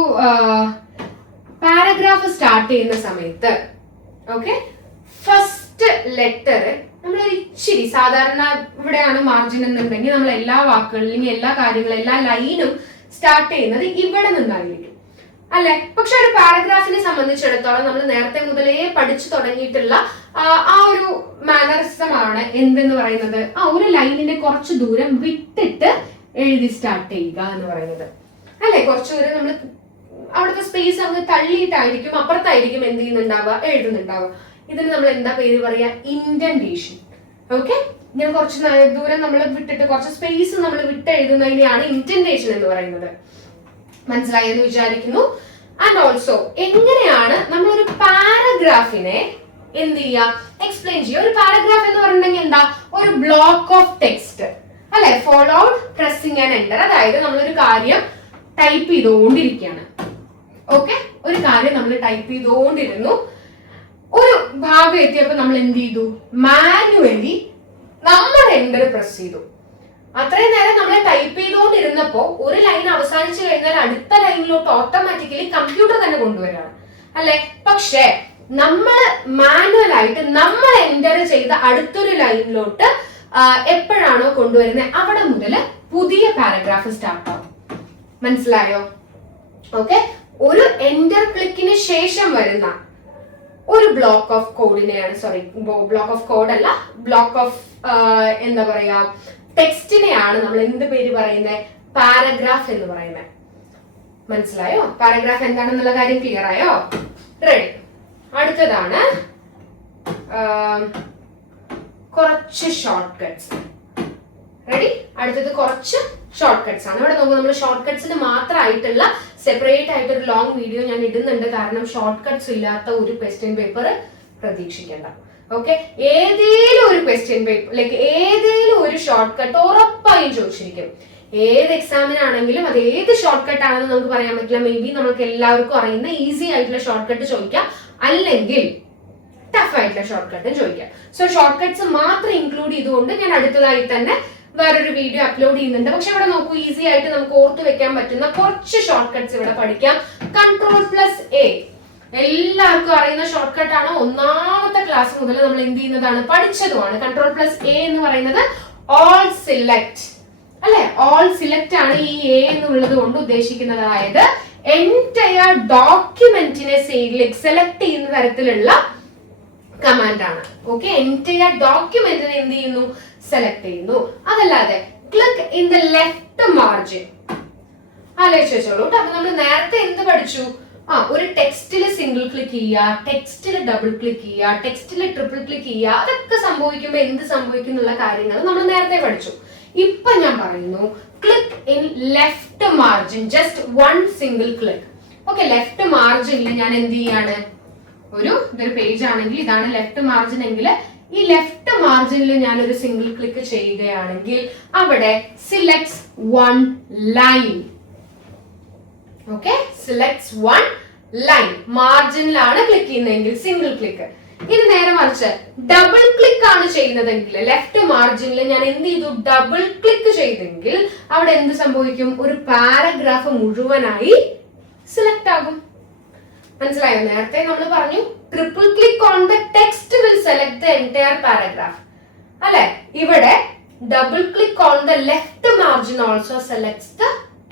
പാരഗ്രാഫ് സ്റ്റാർട്ട് ചെയ്യുന്ന സമയത്ത് ഓക്കെ, ഫസ്റ്റ് ലെറ്റർ നമ്മൾ ഇച്ചിരി, സാധാരണ ഇവിടെയാണ് മാർജിൻ എന്നുണ്ടെങ്കിൽ നമ്മൾ എല്ലാ വാക്കുകളിലും എല്ലാ കാര്യങ്ങളും എല്ലാ ലൈനും സ്റ്റാർട്ട് ചെയ്യുന്നത് ഇവിടെ നിന്നായിരിക്കും അല്ലെ? പക്ഷെ ഒരു പാരഗ്രാഫിനെ സംബന്ധിച്ചിടത്തോളം നമ്മൾ നേരത്തെ മുതലേ പഠിച്ചു തുടങ്ങിയിട്ടുള്ള ആ ഒരു മാനറിസമാണ് എന്തെന്ന് പറയുന്നത്, ആ ഒരു ലൈനിന്റെ കുറച്ച് ദൂരം വിട്ടിട്ട് എഴുതി സ്റ്റാർട്ട് ചെയ്യുക എന്ന് പറയുന്നത് അല്ലെ? കുറച്ചു ദൂരം നമ്മൾ അവിടുത്തെ സ്പേസ് അങ്ങ് തള്ളിയിട്ടായിരിക്കും, അപ്പുറത്തായിരിക്കും എന്ത് ചെയ്യുന്നുണ്ടാവുക, എഴുതുന്നുണ്ടാവുക. ഇതിന് നമ്മൾ എന്താ പേര് പറയാ? ഇൻഡന്റേഷൻ. ഓക്കെ, ഇങ്ങനെ കുറച്ച് ദൂരം നമ്മൾ വിട്ടിട്ട് കുറച്ച് സ്പേസ് നമ്മൾ വിട്ട് എഴുതുന്നതിനെയാണ് ഇൻഡന്റേഷൻ എന്ന് പറയുന്നത്. മനസ്സിലായി എന്ന് വിചാരിക്കുന്നു. ആൻഡ് ഓൾസോ എങ്ങനെയാണ് നമ്മളൊരു പാരഗ്രാഫിനെ എന്ത് ചെയ്യുക, എക്സ്പ്ലെയിൻ ചെയ്യുക? ഒരു പാരഗ്രാഫ് എന്ന് പറഞ്ഞിട്ടുണ്ടെങ്കിൽ എന്താ? ഒരു ബ്ലോക്ക് ഓഫ് ടെക്സ്റ്റ് അല്ലെ? Followed pressing and enter. അതായത് നമ്മളൊരു കാര്യം ടൈപ്പ് ചെയ്തുകൊണ്ടിരിക്കുകയാണ്. ഓക്കെ, ഒരു കാര്യം നമ്മൾ ടൈപ്പ് ചെയ്തുകൊണ്ടിരുന്നു, ഒരു ഭാഗം എത്തിയപ്പോ നമ്മൾ എന്ത് ചെയ്തു? മാനുവലി നമ്മൾ എന്റർ പ്രസ് ചെയ്തു. അത്രയും നേരം നമ്മൾ ടൈപ്പ് ചെയ്തുകൊണ്ടിരുന്നപ്പോ ഒരു ലൈൻ അവസാനിച്ചു കഴിഞ്ഞാൽ അടുത്ത ലൈനിലോട്ട് ഓട്ടോമാറ്റിക്കലി കമ്പ്യൂട്ടർ തന്നെ കൊണ്ടുവരികയാണ് അല്ലെ? പക്ഷേ നമ്മൾ മാനുവൽ ആയിട്ട് നമ്മൾ എന്റർ ചെയ്ത അടുത്തൊരു ലൈനിലോട്ട് എപ്പോഴാണോ കൊണ്ടുവരുന്നത് അവിടെ മുതൽ പുതിയ പാരഗ്രാഫ് സ്റ്റാർട്ട് ആവും. മനസ്സിലായോ? ഓക്കെ, ഒരു എന്റർ ക്ലിക്കിന് ശേഷം വരുന്ന ഒരു ബ്ലോക്ക് ഓഫ് കോഡിനെയാണ്, സോറി ബ്ലോക്ക് ഓഫ് കോഡ് അല്ല, ബ്ലോക്ക് ഓഫ് എന്താ പറയാ, ടെക്സ്റ്റിനെയാണ് നമ്മൾ എന്ത് പേര് പറയുന്നത്? പാരഗ്രാഫ് എന്ന് പറയുന്നത്. മനസ്സിലായോ? പാരഗ്രാഫ് എന്താണെന്നുള്ള കാര്യം ക്ലിയർ ആയോ? റെഡി. അടുത്തതാണ് കുറച്ച് ഷോർട്ട് കട്ട്സ്. റെഡി? അടുത്തത് കുറച്ച് ഷോർട്ട് കട്ട്സ് ആണ്. ഇവിടെ നോക്കുമ്പോൾ നമ്മൾ ഷോർട്ട് കട്ട്സിന് മാത്രമായിട്ടുള്ള സെപ്പറേറ്റ് ആയിട്ട് ഒരു ലോങ് വീഡിയോ ഞാൻ ഇടുന്നുണ്ട്. കാരണം ഷോർട്ട് കട്ട്സ് ഇല്ലാത്ത ഒരു ക്വസ്റ്റ്യൻ പേപ്പർ പ്രതീക്ഷിക്കേണ്ട. ഓക്കെ, ഏതേലും ഒരു ക്വസ്റ്റ്യൻ പേപ്പർ ലൈക്ക് ഏതേലും ഒരു ഷോർട്ട് കട്ട് ഉറപ്പായും ചോദിച്ചിരിക്കും. ഏത് എക്സാമിനാണെങ്കിലും അത് ഏത് ഷോർട്ട് കട്ട് ആണെന്ന് നമുക്ക് പറയാൻ പറ്റില്ല. മേ ബി നമുക്ക് എല്ലാവർക്കും അറിയുന്ന ഈസി ആയിട്ടുള്ള ഷോർട്ട് കട്ട് ചോദിക്കാം, അല്ലെങ്കിൽ ടഫ് ആയിട്ടുള്ള ഷോർട്ട് കട്ടും ചോദിക്കാം. സോ ഷോർട്ട് കട്ട്സ് മാത്രം ഇൻക്ലൂഡ് ചെയ്തുകൊണ്ട് ഞാൻ അടുത്തതായി തന്നെ വേറൊരു വീഡിയോ അപ്ലോഡ് ചെയ്യുന്നുണ്ട്. പക്ഷെ ഇവിടെ നോക്കൂ, ഈസി ആയിട്ട് നമുക്ക് ഓർത്ത് വെക്കാൻ പറ്റുന്ന കുറച്ച് ഷോർട്ട് കട്ട്സ് ഇവിടെ പഠിക്കാം. Ctrl+A എല്ലാവർക്കും അറിയുന്ന ഷോർട്ട് കട്ട് ആണ്. ഒന്നാമത്തെ ക്ലാസ് മുതൽ നമ്മൾ എന്ത് ചെയ്യുന്നതാണ്, പഠിച്ചതുമാണ്. Ctrl+A എന്ന് പറയുന്നത് ഓൾ സിലക്ട് അല്ലെ? ഓൾ സിലക്ട് ആണ് ഈ എ എന്നുള്ളത് കൊണ്ട് ഉദ്ദേശിക്കുന്നത്. അതായത് എൻറ്റയർ ഡോക്യുമെന്റിനെ സെലക്ട് ചെയ്യുന്ന തരത്തിലുള്ള കമാൻഡ് ആണ്. ഓക്കെ, എൻറ്റയർ ഡോക്യുമെന്റിനെ എന്ത് ചെയ്യുന്നു, സെലക്ട് ചെയ്യുന്നു. അതല്ലാതെ click in the left margin ആലോചിച്ച് വെച്ചോളൂ. അപ്പൊ നമ്മൾ നേരത്തെ എന്ത് പഠിച്ചു? ഒരു ടെക്സ്റ്റിൽ സിംഗിൾ ക്ലിക്ക് ചെയ്യുക, ടെക്സ്റ്റിൽ ഡബിൾ ക്ലിക്ക് ചെയ്യുക, ടെക്സ്റ്റിൽ ട്രിപ്പിൾ ക്ലിക്ക് ചെയ്യുക, അതൊക്കെ സംഭവിക്കുമ്പോൾ എന്ത് സംഭവിക്കും എന്നുള്ള കാര്യങ്ങൾ നമ്മൾ നേരത്തെ പഠിച്ചു. ഇപ്പൊ ഞാൻ പറയുന്നു click in left margin, just one single click. Okay, left മാർജിനിൽ ഞാൻ എന്ത് ചെയ്യാണ്, ഇതൊരു പേജ് ആണെങ്കിൽ ഇതാണ് ലെഫ്റ്റ് മാർജിൻ എങ്കിൽ ഈ ലെഫ്റ്റ് മാർജിനിൽ ഞാൻ ഒരു സിംഗിൾ ക്ലിക്ക് ചെയ്യുകയാണെങ്കിൽ അവിടെ selects one line. Okay, selects one line. മാർജിനിലാണ് ക്ലിക്ക് ചെയ്യുന്നതെങ്കിൽ സിംഗിൾ ക്ലിക്ക്. ഇത് നേരെ മറിച്ച് ഡബിൾ ക്ലിക്ക് ആണ് ചെയ്യുന്നതെങ്കിൽ ലെഫ്റ്റ് മാർജിനിൽ ഞാൻ എന്ത് ചെയ്തു, ഡബിൾ ക്ലിക്ക് ചെയ്തെങ്കിൽ അവിടെ എന്ത് സംഭവിക്കും, ഒരു പാരഗ്രാഫ് മുഴുവനായി സെലക്ട് ആകും. മനസ്സിലായോ? നേരത്തെ നമ്മൾ പറഞ്ഞു triple click on the text will select the entire paragraph അല്ലെ. ഇവിടെ double click on the left margin also selects the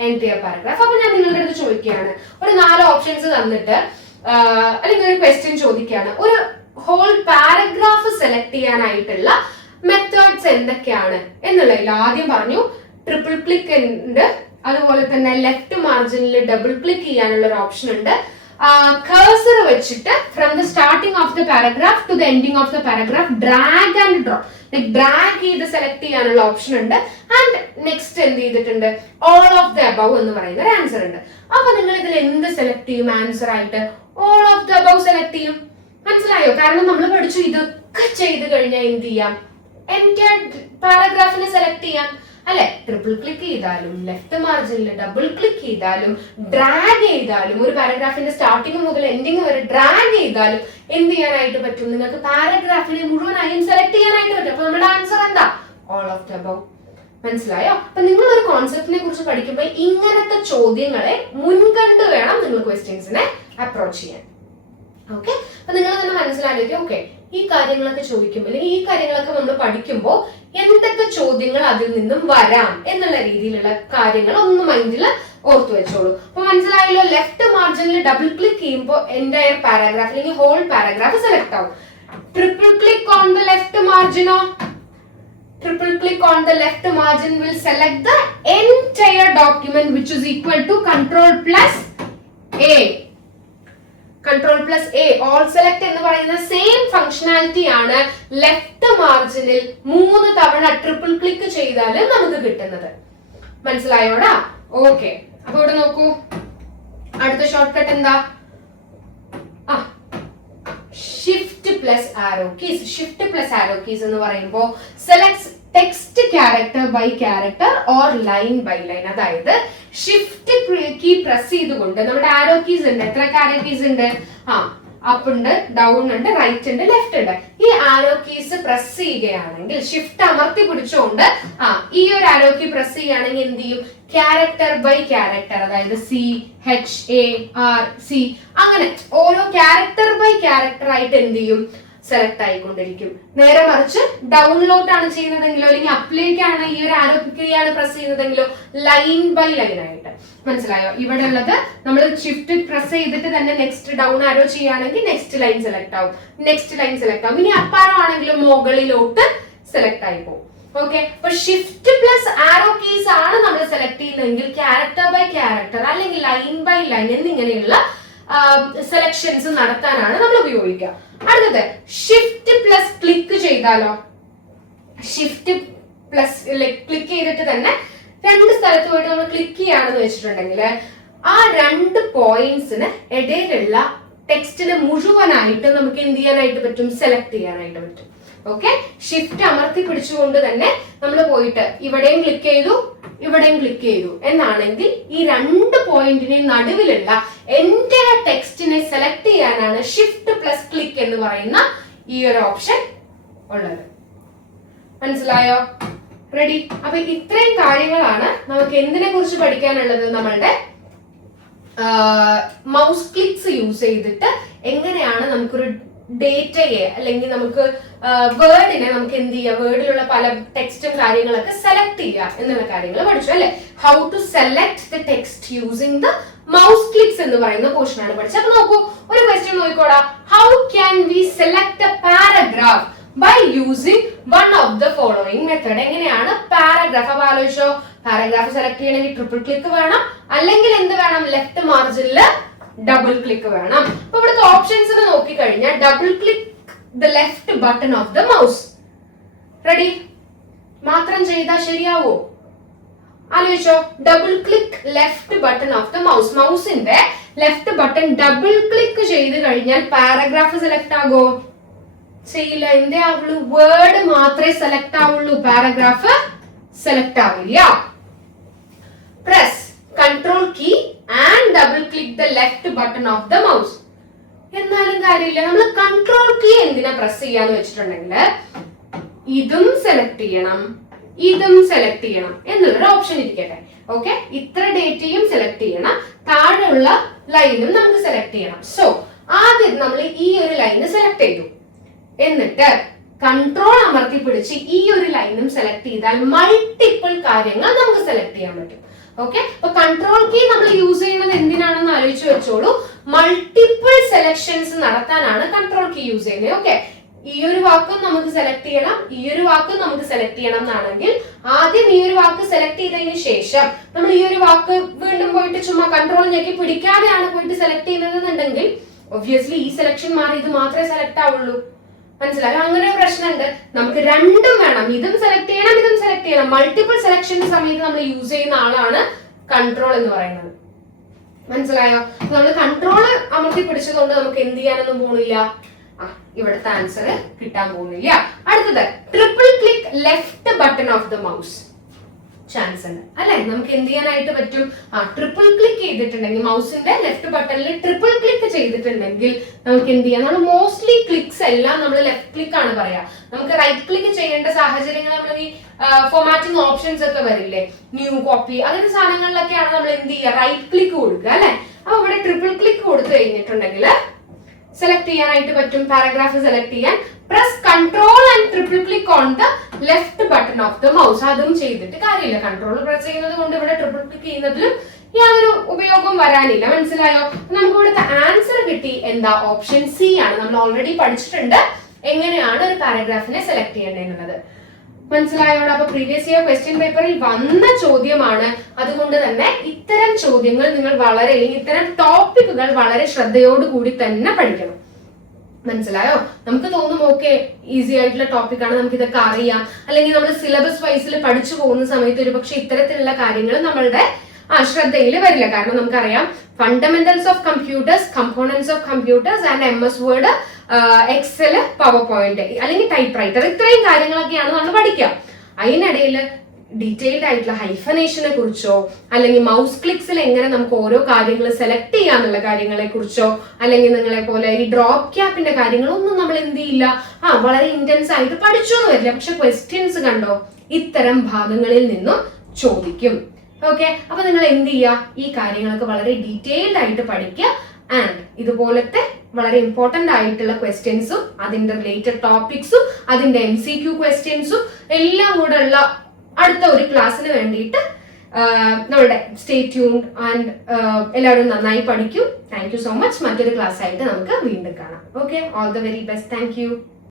entire paragraph. അപ്പൊ ഞാൻ നിങ്ങളുടെ അടുത്ത് ചോദിക്കുകയാണ്, ഒരു 4 ഓപ്ഷൻസ് തന്നിട്ട് അല്ലെങ്കിൽ ഒരു ക്വസ്റ്റ്യൻ ചോദിക്കുകയാണ്, ഒരു ഹോൾ പാരഗ്രാഫ് സെലക്ട് ചെയ്യാനായിട്ടുള്ള മെത്തേഡ്സ് എന്തൊക്കെയാണ് എന്നുള്ളതിൽ ആദ്യം പറഞ്ഞു ട്രിപ്പിൾ ക്ലിക്ക് ഉണ്ട്, അതുപോലെ തന്നെ ലെഫ്റ്റ് മാർജിനിൽ ഡബിൾ ക്ലിക്ക് ചെയ്യാനുള്ള ഒരു ഓപ്ഷൻ ഉണ്ട്, കഴ്സർ വെച്ചിട്ട് from the starting of the paragraph to the ending of the paragraph drag and drop, drag ചെയ്ത് സെലക്ട് ചെയ്യാനുള്ള ഓപ്ഷൻ ഉണ്ട്, ആൻഡ് നെക്സ്റ്റ് എന്ത് ചെയ്തിട്ടുണ്ട്, ഓൾ ഓഫ് ദ അബവ് എന്ന് പറയുന്ന ഒരു ആൻസർ ഉണ്ട്. അപ്പൊ നിങ്ങൾ ഇതിൽ എന്ത് സെലക്ട് ചെയ്യും ആൻസർ ആയിട്ട്? All of the above select ചെയ്യും. മനസ്സിലായോ? കാരണം നമ്മൾ പഠിച്ചു ഇതൊക്കെ ചെയ്ത് കഴിഞ്ഞാൽ എന്ത് ചെയ്യാം, എൻറ്റയർ പാരഗ്രാഫിനെ സെലക്ട് ചെയ്യാം അല്ലെ. ട്രിപ്പിൾ ക്ലിക്ക് ചെയ്താലും ലെഫ്റ്റ് മാർജിനിൽ ഡബിൾ ക്ലിക്ക് ചെയ്താലും ഡ്രാഗ് ചെയ്താലും ഒരു പാരഗ്രാഫിന്റെ സ്റ്റാർട്ടിങ് മുതൽ എൻഡിങ് വരെ ഡ്രാഗ് ചെയ്താലും എന്ത് ചെയ്യാനായിട്ട് പറ്റും, നിങ്ങൾക്ക് പാരഗ്രാഫിനെ മുഴുവനായും സെലക്ട് ചെയ്യാനായിട്ട് പറ്റും. അപ്പൊ നമ്മുടെ ആൻസർ എന്താ, ഓൾ ഓഫ് ദ അബവ്. മനസ്സിലായോ? അപ്പൊ നിങ്ങൾ ഒരു കോൺസെപ്റ്റിനെ കുറിച്ച് പഠിക്കുമ്പോൾ ഇങ്ങനത്തെ ചോദ്യങ്ങളെ മുൻകണ്ട് വേണം നിങ്ങൾ ക്വസ്റ്റ്യൻസിനെ അപ്രോച്ച് ചെയ്യാൻ. ഓക്കെ, അപ്പൊ നിങ്ങൾ തന്നെ മനസ്സിലാക്കിയിട്ട് ഓക്കെ ഈ കാര്യങ്ങളൊക്കെ ചോദിക്കുമ്പോൾ അല്ലെങ്കിൽ ഈ കാര്യങ്ങളൊക്കെ നമ്മൾ പഠിക്കുമ്പോൾ എന്തൊക്കെ ചോദ്യങ്ങൾ അതിൽ നിന്നും വരാം എന്നുള്ള രീതിയിലുള്ള കാര്യങ്ങൾ ഒന്ന് മൈൻഡിൽ ഓർത്തു വെച്ചോളൂ. അപ്പൊ മനസ്സിലായല്ലോ, ലെഫ്റ്റ് മാർജിനിൽ ഡബിൾ ക്ലിക്ക് ചെയ്യുമ്പോൾ എൻറ്റയർ പാരഗ്രാഫ് അല്ലെങ്കിൽ ഹോൾ പാരഗ്രാഫ് സെലക്ട് ആവും. Triple click on the left മാർജിനോ, triple click on the left margin will select the entire document which is equal to control plus A. Control plus A, all select എന്ന് പറയുന്ന സെയിം ഫംഗ്ഷനാലിറ്റി ആണ് ലെഫ്റ്റ് മാർജിനിൽ 3 തവണ ട്രിപ്പിൾ ക്ലിക്ക് ചെയ്താൽ നമുക്ക് കിട്ടുന്നത്. മനസ്സിലായോടാ? ഓക്കെ, അപ്പൊ ഇവിടെ നോക്കൂ, അടുത്ത ഷോർട്ട് കട്ട് എന്താ, shift plus arrow keys. Shift plus arrow keys എന്ന് പറയുമ്പോൾ select text character by character or line by line. അതായത് ഷിഫ്റ്റ് കീ പ്രസ് ചെയ്തുകൊണ്ട് നമ്മുടെ ആരോ കീസ് ഉണ്ട്. എത്ര ആരോ കീസ് ഉണ്ട്? അപ്പ് ഉണ്ട്, ഡൗൺ ഉണ്ട്, റൈറ്റ് ഉണ്ട്, ലെഫ്റ്റ് ഉണ്ട്. ഈ ആരോ കീസ് പ്രസ് ചെയ്യുകയാണെങ്കിൽ ഷിഫ്റ്റ് അമർത്തി പിടിച്ചുകൊണ്ട് ഈ ഒരു ആരോ കീ പ്രസ് ചെയ്യുകയാണെങ്കിൽ എന്ത് ചെയ്യും, ക്യാരക്ടർ ബൈ ക്യാരക്ടർ, അതായത് CHARC അങ്ങനെ ഓരോ ക്യാരക്ടർ ബൈ ക്യാരക്ടർ ആയിട്ട് എന്ത് ചെയ്യും, സെലക്ട് ആയിക്കൊണ്ടിരിക്കും. നേരെ മറിച്ച് ഡൗൺലോഡ് ചെയ്യുന്നതെങ്കിലോ അല്ലെങ്കിൽ അപ്പിലേക്കാണ് ഈ ഒരു ആരോ കീയാണ് പ്രസ് ചെയ്യുന്നതെങ്കിലോ ലൈൻ ബൈ ലൈൻ ആയിട്ട്. മനസ്സിലായോ? ഇവിടെ ഉള്ളത് നമ്മൾ ഷിഫ്റ്റ് പ്രസ് ചെയ്തിട്ട് തന്നെ നെക്സ്റ്റ് ഡൗൺ ആരോ ചെയ്യുകയാണെങ്കിൽ നെക്സ്റ്റ് ലൈൻ സെലക്ട് ആവും, നെക്സ്റ്റ് ലൈൻ സെലക്ട് ആവും. ഇനി അപ്പാരോ ആണെങ്കിലും മുകളിലോട്ട് സെലക്ട് ആയി പോകും. ഓക്കെ, അപ്പൊ ഷിഫ്റ്റ് പ്ലസ് ആരോ കീസ് ആണ് നമ്മൾ സെലക്ട് ചെയ്യുന്നതെങ്കിൽ ക്യാരക്ടർ ബൈ ക്യാരക്ടർ അല്ലെങ്കിൽ ലൈൻ ബൈ ലൈൻ എന്നിങ്ങനെയുള്ള സെലക്ഷൻസ് നടത്താനാണ് നമ്മൾ ഉപയോഗിക്കുക. അടുത്തത് ഷിഫ്റ്റ് പ്ലസ് ക്ലിക്ക് ചെയ്താലോ, ഷിഫ്റ്റ് പ്ലസ് ക്ലിക്ക് ചെയ്തിട്ട് തന്നെ 2 സ്ഥലത്ത് പോയിട്ട് നമ്മൾ ക്ലിക്ക് ചെയ്യാണെന്ന് വെച്ചിട്ടുണ്ടെങ്കിൽ ആ 2 പോയിന്റ്സിന് ഇടയിലുള്ള ടെക്സ്റ്റിനെ മുഴുവനായിട്ട് നമുക്ക് എന്ത് ചെയ്യാനായിട്ട് പറ്റും, സെലക്ട് ചെയ്യാനായിട്ട് പറ്റും. ഓക്കെ, ഷിഫ്റ്റ് അമർത്തി പിടിച്ചുകൊണ്ട് തന്നെ നമ്മൾ പോയിട്ട് ഇവിടെയും ക്ലിക്ക് ചെയ്തു ഇവിടെയും ക്ലിക്ക് ചെയ്തു എന്നാണെങ്കിൽ ഈ 2 പോയിന്റിന് നടുവിലുള്ള എൻറ്റയർ ടെക്സ്റ്റിനെ സെലക്ട് ചെയ്യാനാണ് ഷിഫ്റ്റ് പ്ലസ് ക്ലിക്ക് എന്ന് പറയുന്ന ഈ ഒരു ഓപ്ഷൻ ഉള്ളത്. മനസ്സിലായോ? റെഡി? അപ്പൊ ഇത്രയും കാര്യങ്ങളാണ് നമുക്ക് എന്തിനെ കുറിച്ച് പഠിക്കാനുള്ളത്. നമ്മളുടെ മൗസ് ക്ലിക്സ് യൂസ് ചെയ്തിട്ട് എങ്ങനെയാണ് നമുക്കൊരു ഡേറ്റയെ അല്ലെങ്കിൽ നമുക്ക് വേർഡിനെ നമുക്ക് എന്ത് ചെയ്യാം, വേർഡിലുള്ള പല ടെക്സ്റ്റും കാര്യങ്ങളൊക്കെ സെലക്ട് ചെയ്യുക എന്നുള്ള കാര്യങ്ങൾ പഠിച്ചു അല്ലെ. How to select the text using the mouse clicks എന്ന് പറയുന്ന പോർഷൻ ആണ് പഠിച്ചത്. അപ്പൊ നോക്കൂ, ഒരു ക്വസ്റ്റ്യൻ നോക്കിക്കോടാ. How can we select a paragraph by using one of the following method. എങ്ങനെയാണ് പാരഗ്രാഫ്? അപ്പൊ ആലോചിച്ചോ, പാരഗ്രാഫ് സെലക്ട് ചെയ്യണമെങ്കിൽ ട്രിപ്പിൾ ക്ലിക്ക് വേണം, അല്ലെങ്കിൽ എന്ത് വേണം, ലെഫ്റ്റ് മാർജിനിൽ ഡബിൾ ക്ലിക്ക് വേണം. അപ്പൊ ഇവിടുത്തെ ഓപ്ഷൻസിന് നോക്കിക്കഴിഞ്ഞാൽ double click the left button of the mouse. Ready? മാത്രം ചെയ്താൽ ശരിയാവോ? ആലോചിച്ചോ. Double click left button of the mouse. മൗസിന്റെ ലെഫ്റ്റ് ബട്ടൺ ഡബിൾ ക്ലിക്ക് ചെയ്ത് കഴിഞ്ഞാൽ പാരഗ്രാഫ് സെലക്ട് ആകോ? ചെയ്യില്ല. എന്തേ ആവുള്ളൂ? വേർഡ് മാത്രമേ സെലക്ട് ആവുള്ളൂ, പാരഗ്രാഫ് സെലക്ട് ആവില്ല. Press control key and double click the left button of the mouse. എന്നാലും കാര്യമില്ല. നമ്മൾ കൺട്രോൾ കീ എന്തിനാ പ്രസ് ചെയ്യാന്ന് വെച്ചിട്ടുണ്ടെങ്കിൽ ഇതും സെലക്ട് ചെയ്യണം, ഇതും സെലക്ട് ചെയ്യണം എന്നുള്ളൊരു ഓപ്ഷൻ ഇരിക്കട്ടെ. ഓക്കെ, ഇത്ര ഡേറ്റയും സെലക്ട് ചെയ്യണം, താഴെയുള്ള ലൈനും നമുക്ക് സെലക്ട് ചെയ്യണം. സോ ആദ്യം നമ്മൾ ഈ ഒരു ലൈന് സെലക്ട് ചെയ്തു, എന്നിട്ട് കൺട്രോൾ അമർത്തി പിടിച്ച് ഈ ഒരു ലൈനും സെലക്ട് ചെയ്താൽ മൾട്ടിപ്പിൾ കാര്യങ്ങൾ നമുക്ക് സെലക്ട് ചെയ്യാൻ പറ്റും. ഓക്കെ, അപ്പൊ കൺട്രോൾ കീ നമ്മൾ യൂസ് ചെയ്യുന്നത് എന്തിനാണെന്ന് ആലോചിച്ച് വെച്ചോളൂ. മൾട്ടിപ്പിൾ സെലക്ഷൻസ് നടത്താനാണ് കൺട്രോൾ കീ യൂസ് ചെയ്യുന്നത്. ഓക്കെ, ഈ ഒരു വാക്കും നമുക്ക് സെലക്ട് ചെയ്യണം, ഈ ഒരു വാക്കും നമുക്ക് സെലക്ട് ചെയ്യണം എന്നാണെങ്കിൽ ആദ്യം ഈ ഒരു വാക്ക് സെലക്ട് ചെയ്തതിന് ശേഷം നമ്മൾ ഈ ഒരു വാക്ക് വീണ്ടും പോയിട്ട് ചുമ്മാ കൺട്രോൾ ഞെക്കി പിടിക്കാതെയാണ് പോയിട്ട് സെലക്ട് ചെയ്യുന്നതെന്നുണ്ടെങ്കിൽ ഒബ്വിയസ്ലി ഈ സെലക്ഷൻ മാറി ഇത് മാത്രമേ സെലക്ട് ആവുള്ളൂ. മനസ്സിലായോ? അങ്ങനെ ഒരു പ്രശ്നമുണ്ട്. നമുക്ക് രണ്ടും വേണം, ഇതും സെലക്ട് ചെയ്യണം, ഇതും സെലക്ട് ചെയ്യണം. മൾട്ടിപ്പിൾ സെലക്ഷന്റെ സമയത്ത് നമ്മൾ യൂസ് ചെയ്യുന്ന ആളാണ് കൺട്രോൾ എന്ന് പറയുന്നത്. മനസ്സിലായോ? നമ്മൾ കൺട്രോൾ അമർത്തി പിടിച്ചതുകൊണ്ട് നമുക്ക് എന്ത് ചെയ്യാനൊന്നും പോണില്ല. ഇവിടുത്തെ ആൻസർ കിട്ടാൻ പോകുന്നില്ല. അടുത്തത് triple click left button of the mouse. Chance ഉണ്ട് അല്ലെ? നമുക്ക് എന്ത് ചെയ്യാനായിട്ട് പറ്റും? ട്രിപ്പിൾ ക്ലിക്ക് ചെയ്തിട്ടുണ്ടെങ്കിൽ മൗസിന്റെ ലെഫ്റ്റ് ബട്ടണിൽ ട്രിപ്പിൾ ക്ലിക്ക് ചെയ്തിട്ടുണ്ടെങ്കിൽ നമുക്ക് എന്ത് ചെയ്യാം? നമ്മൾ മോസ്റ്റ്ലി ക്ലിക്സ് എല്ലാം നമ്മൾ ലെഫ്റ്റ് ക്ലിക്ക് ആണ് പറയാ. നമുക്ക് റൈറ്റ് ക്ലിക്ക് ചെയ്യേണ്ട സാഹചര്യങ്ങൾ നമ്മൾ ഈ ഫോർമാറ്റിംഗ് ഓപ്ഷൻസ് ഒക്കെ വരില്ലേ, ന്യൂ കോപ്പി അങ്ങനത്തെ സാധനങ്ങളിലൊക്കെയാണ് നമ്മൾ എന്ത് ചെയ്യുക? റൈറ്റ് ക്ലിക്ക് കൊടുക്കുക അല്ലെ? അപ്പൊ ഇവിടെ ട്രിപ്പിൾ ക്ലിക്ക് കൊടുത്തു കഴിഞ്ഞിട്ടുണ്ടെങ്കിൽ സെലക്ട് ചെയ്യാനായിട്ട് പറ്റും, പാരഗ്രാഫ് സെലക്ട് ചെയ്യാൻ. Press control and triple click on the left button of the mouse. അതും ചെയ്തിട്ട് കാര്യമില്ല. കൺട്രോൾ പ്രസ് ചെയ്യുന്നത് കൊണ്ട് ഇവിടെ ട്രിപ്പിൾ ക്ലിക്ക് ചെയ്യുന്നതിലും യാതൊരു ഉപയോഗം വരാനില്ല. മനസ്സിലായോ? നമുക്ക് ഇവിടുത്തെ ആൻസർ കിട്ടി. എന്താ? ഓപ്ഷൻ സി ആണ്. നമ്മൾ ഓൾറെഡി പഠിച്ചിട്ടുണ്ട് എങ്ങനെയാണ് ഒരു പാരഗ്രാഫിനെ സെലക്ട് ചെയ്യേണ്ടത്. മനസ്സിലായോടെ? അപ്പൊ പ്രീവിയസ് ഇയർ ക്വസ്റ്റ്യൻ പേപ്പറിൽ വന്ന ചോദ്യമാണ്. അതുകൊണ്ട് തന്നെ ഇത്തരം ചോദ്യങ്ങൾ നിങ്ങൾ വളരെ, അല്ലെങ്കിൽ ഇത്തരം ടോപ്പിക്കുകൾ വളരെ ശ്രദ്ധയോടുകൂടി തന്നെ പഠിക്കണം. മനസ്സിലായോ? നമുക്ക് തോന്നും ഓക്കെ ഈസി ആയിട്ടുള്ള ടോപ്പിക്കാണ്, നമുക്ക് ഇതൊക്കെ അറിയാം, അല്ലെങ്കിൽ നമ്മൾ സിലബസ് വൈസിൽ പഠിച്ചു പോകുന്ന സമയത്ത് ഒരു പക്ഷെ ഇത്തരത്തിലുള്ള കാര്യങ്ങൾ നമ്മളുടെ ശ്രദ്ധയിൽ വരില്ല. കാരണം നമുക്കറിയാം fundamentals of computers, components of computers and MS Word, Excel, PowerPoint അല്ലെങ്കിൽ ടൈപ്പ് റൈറ്റർ, ഇത്രയും കാര്യങ്ങളൊക്കെയാണ് നമ്മൾ പഠിക്കുക. അതിനിടയിൽ ഡീറ്റെയിൽഡ് ആയിട്ടുള്ള ഹൈഫനേഷനെ കുറിച്ചോ അല്ലെങ്കിൽ മൗസ് ക്ലിക്സിൽ എങ്ങനെ നമുക്ക് ഓരോ കാര്യങ്ങൾ സെലക്ട് ചെയ്യാന്നുള്ള കാര്യങ്ങളെ കുറിച്ചോ അല്ലെങ്കിൽ നിങ്ങളെ പോലെ ഈ ഡ്രോപ്പ് ക്യാപ്പിന്റെ കാര്യങ്ങളൊന്നും നമ്മൾ എന്ത് ചെയ്യില്ല, വളരെ ഇന്റൻസ് ആയിട്ട് പഠിച്ചു എന്ന് വരില്ല. പക്ഷെ ക്വസ്റ്റ്യൻസ് കണ്ടോ ഇത്തരം ഭാഗങ്ങളിൽ നിന്നും ചോദിക്കും. ഓക്കെ, അപ്പൊ നിങ്ങൾ എന്ത് ചെയ്യുക? ഈ കാര്യങ്ങളൊക്കെ വളരെ ഡീറ്റെയിൽഡ് ആയിട്ട് പഠിക്കുക. ആൻഡ് ഇതുപോലത്തെ വളരെ ഇമ്പോർട്ടന്റ് ആയിട്ടുള്ള ക്വസ്റ്റ്യൻസും അതിന്റെ റിലേറ്റഡ് ടോപ്പിക്സും അതിന്റെ MCQ ക്വസ്റ്റ്യൻസും എല്ലാം കൂടെ ഉള്ള അടുത്ത ഒരു ക്ലാസ്സിന് വേണ്ടിയിട്ട് നമ്മളുടെ സ്റ്റേ ട്യൂൺഡ് ആൻഡ് എല്ലാവരും നന്നായി പഠിക്കും. Thank you so much. മറ്റൊരു ക്ലാസ് ആയിട്ട് നമുക്ക് വീണ്ടും കാണാം. Okay, all the very best. Thank you.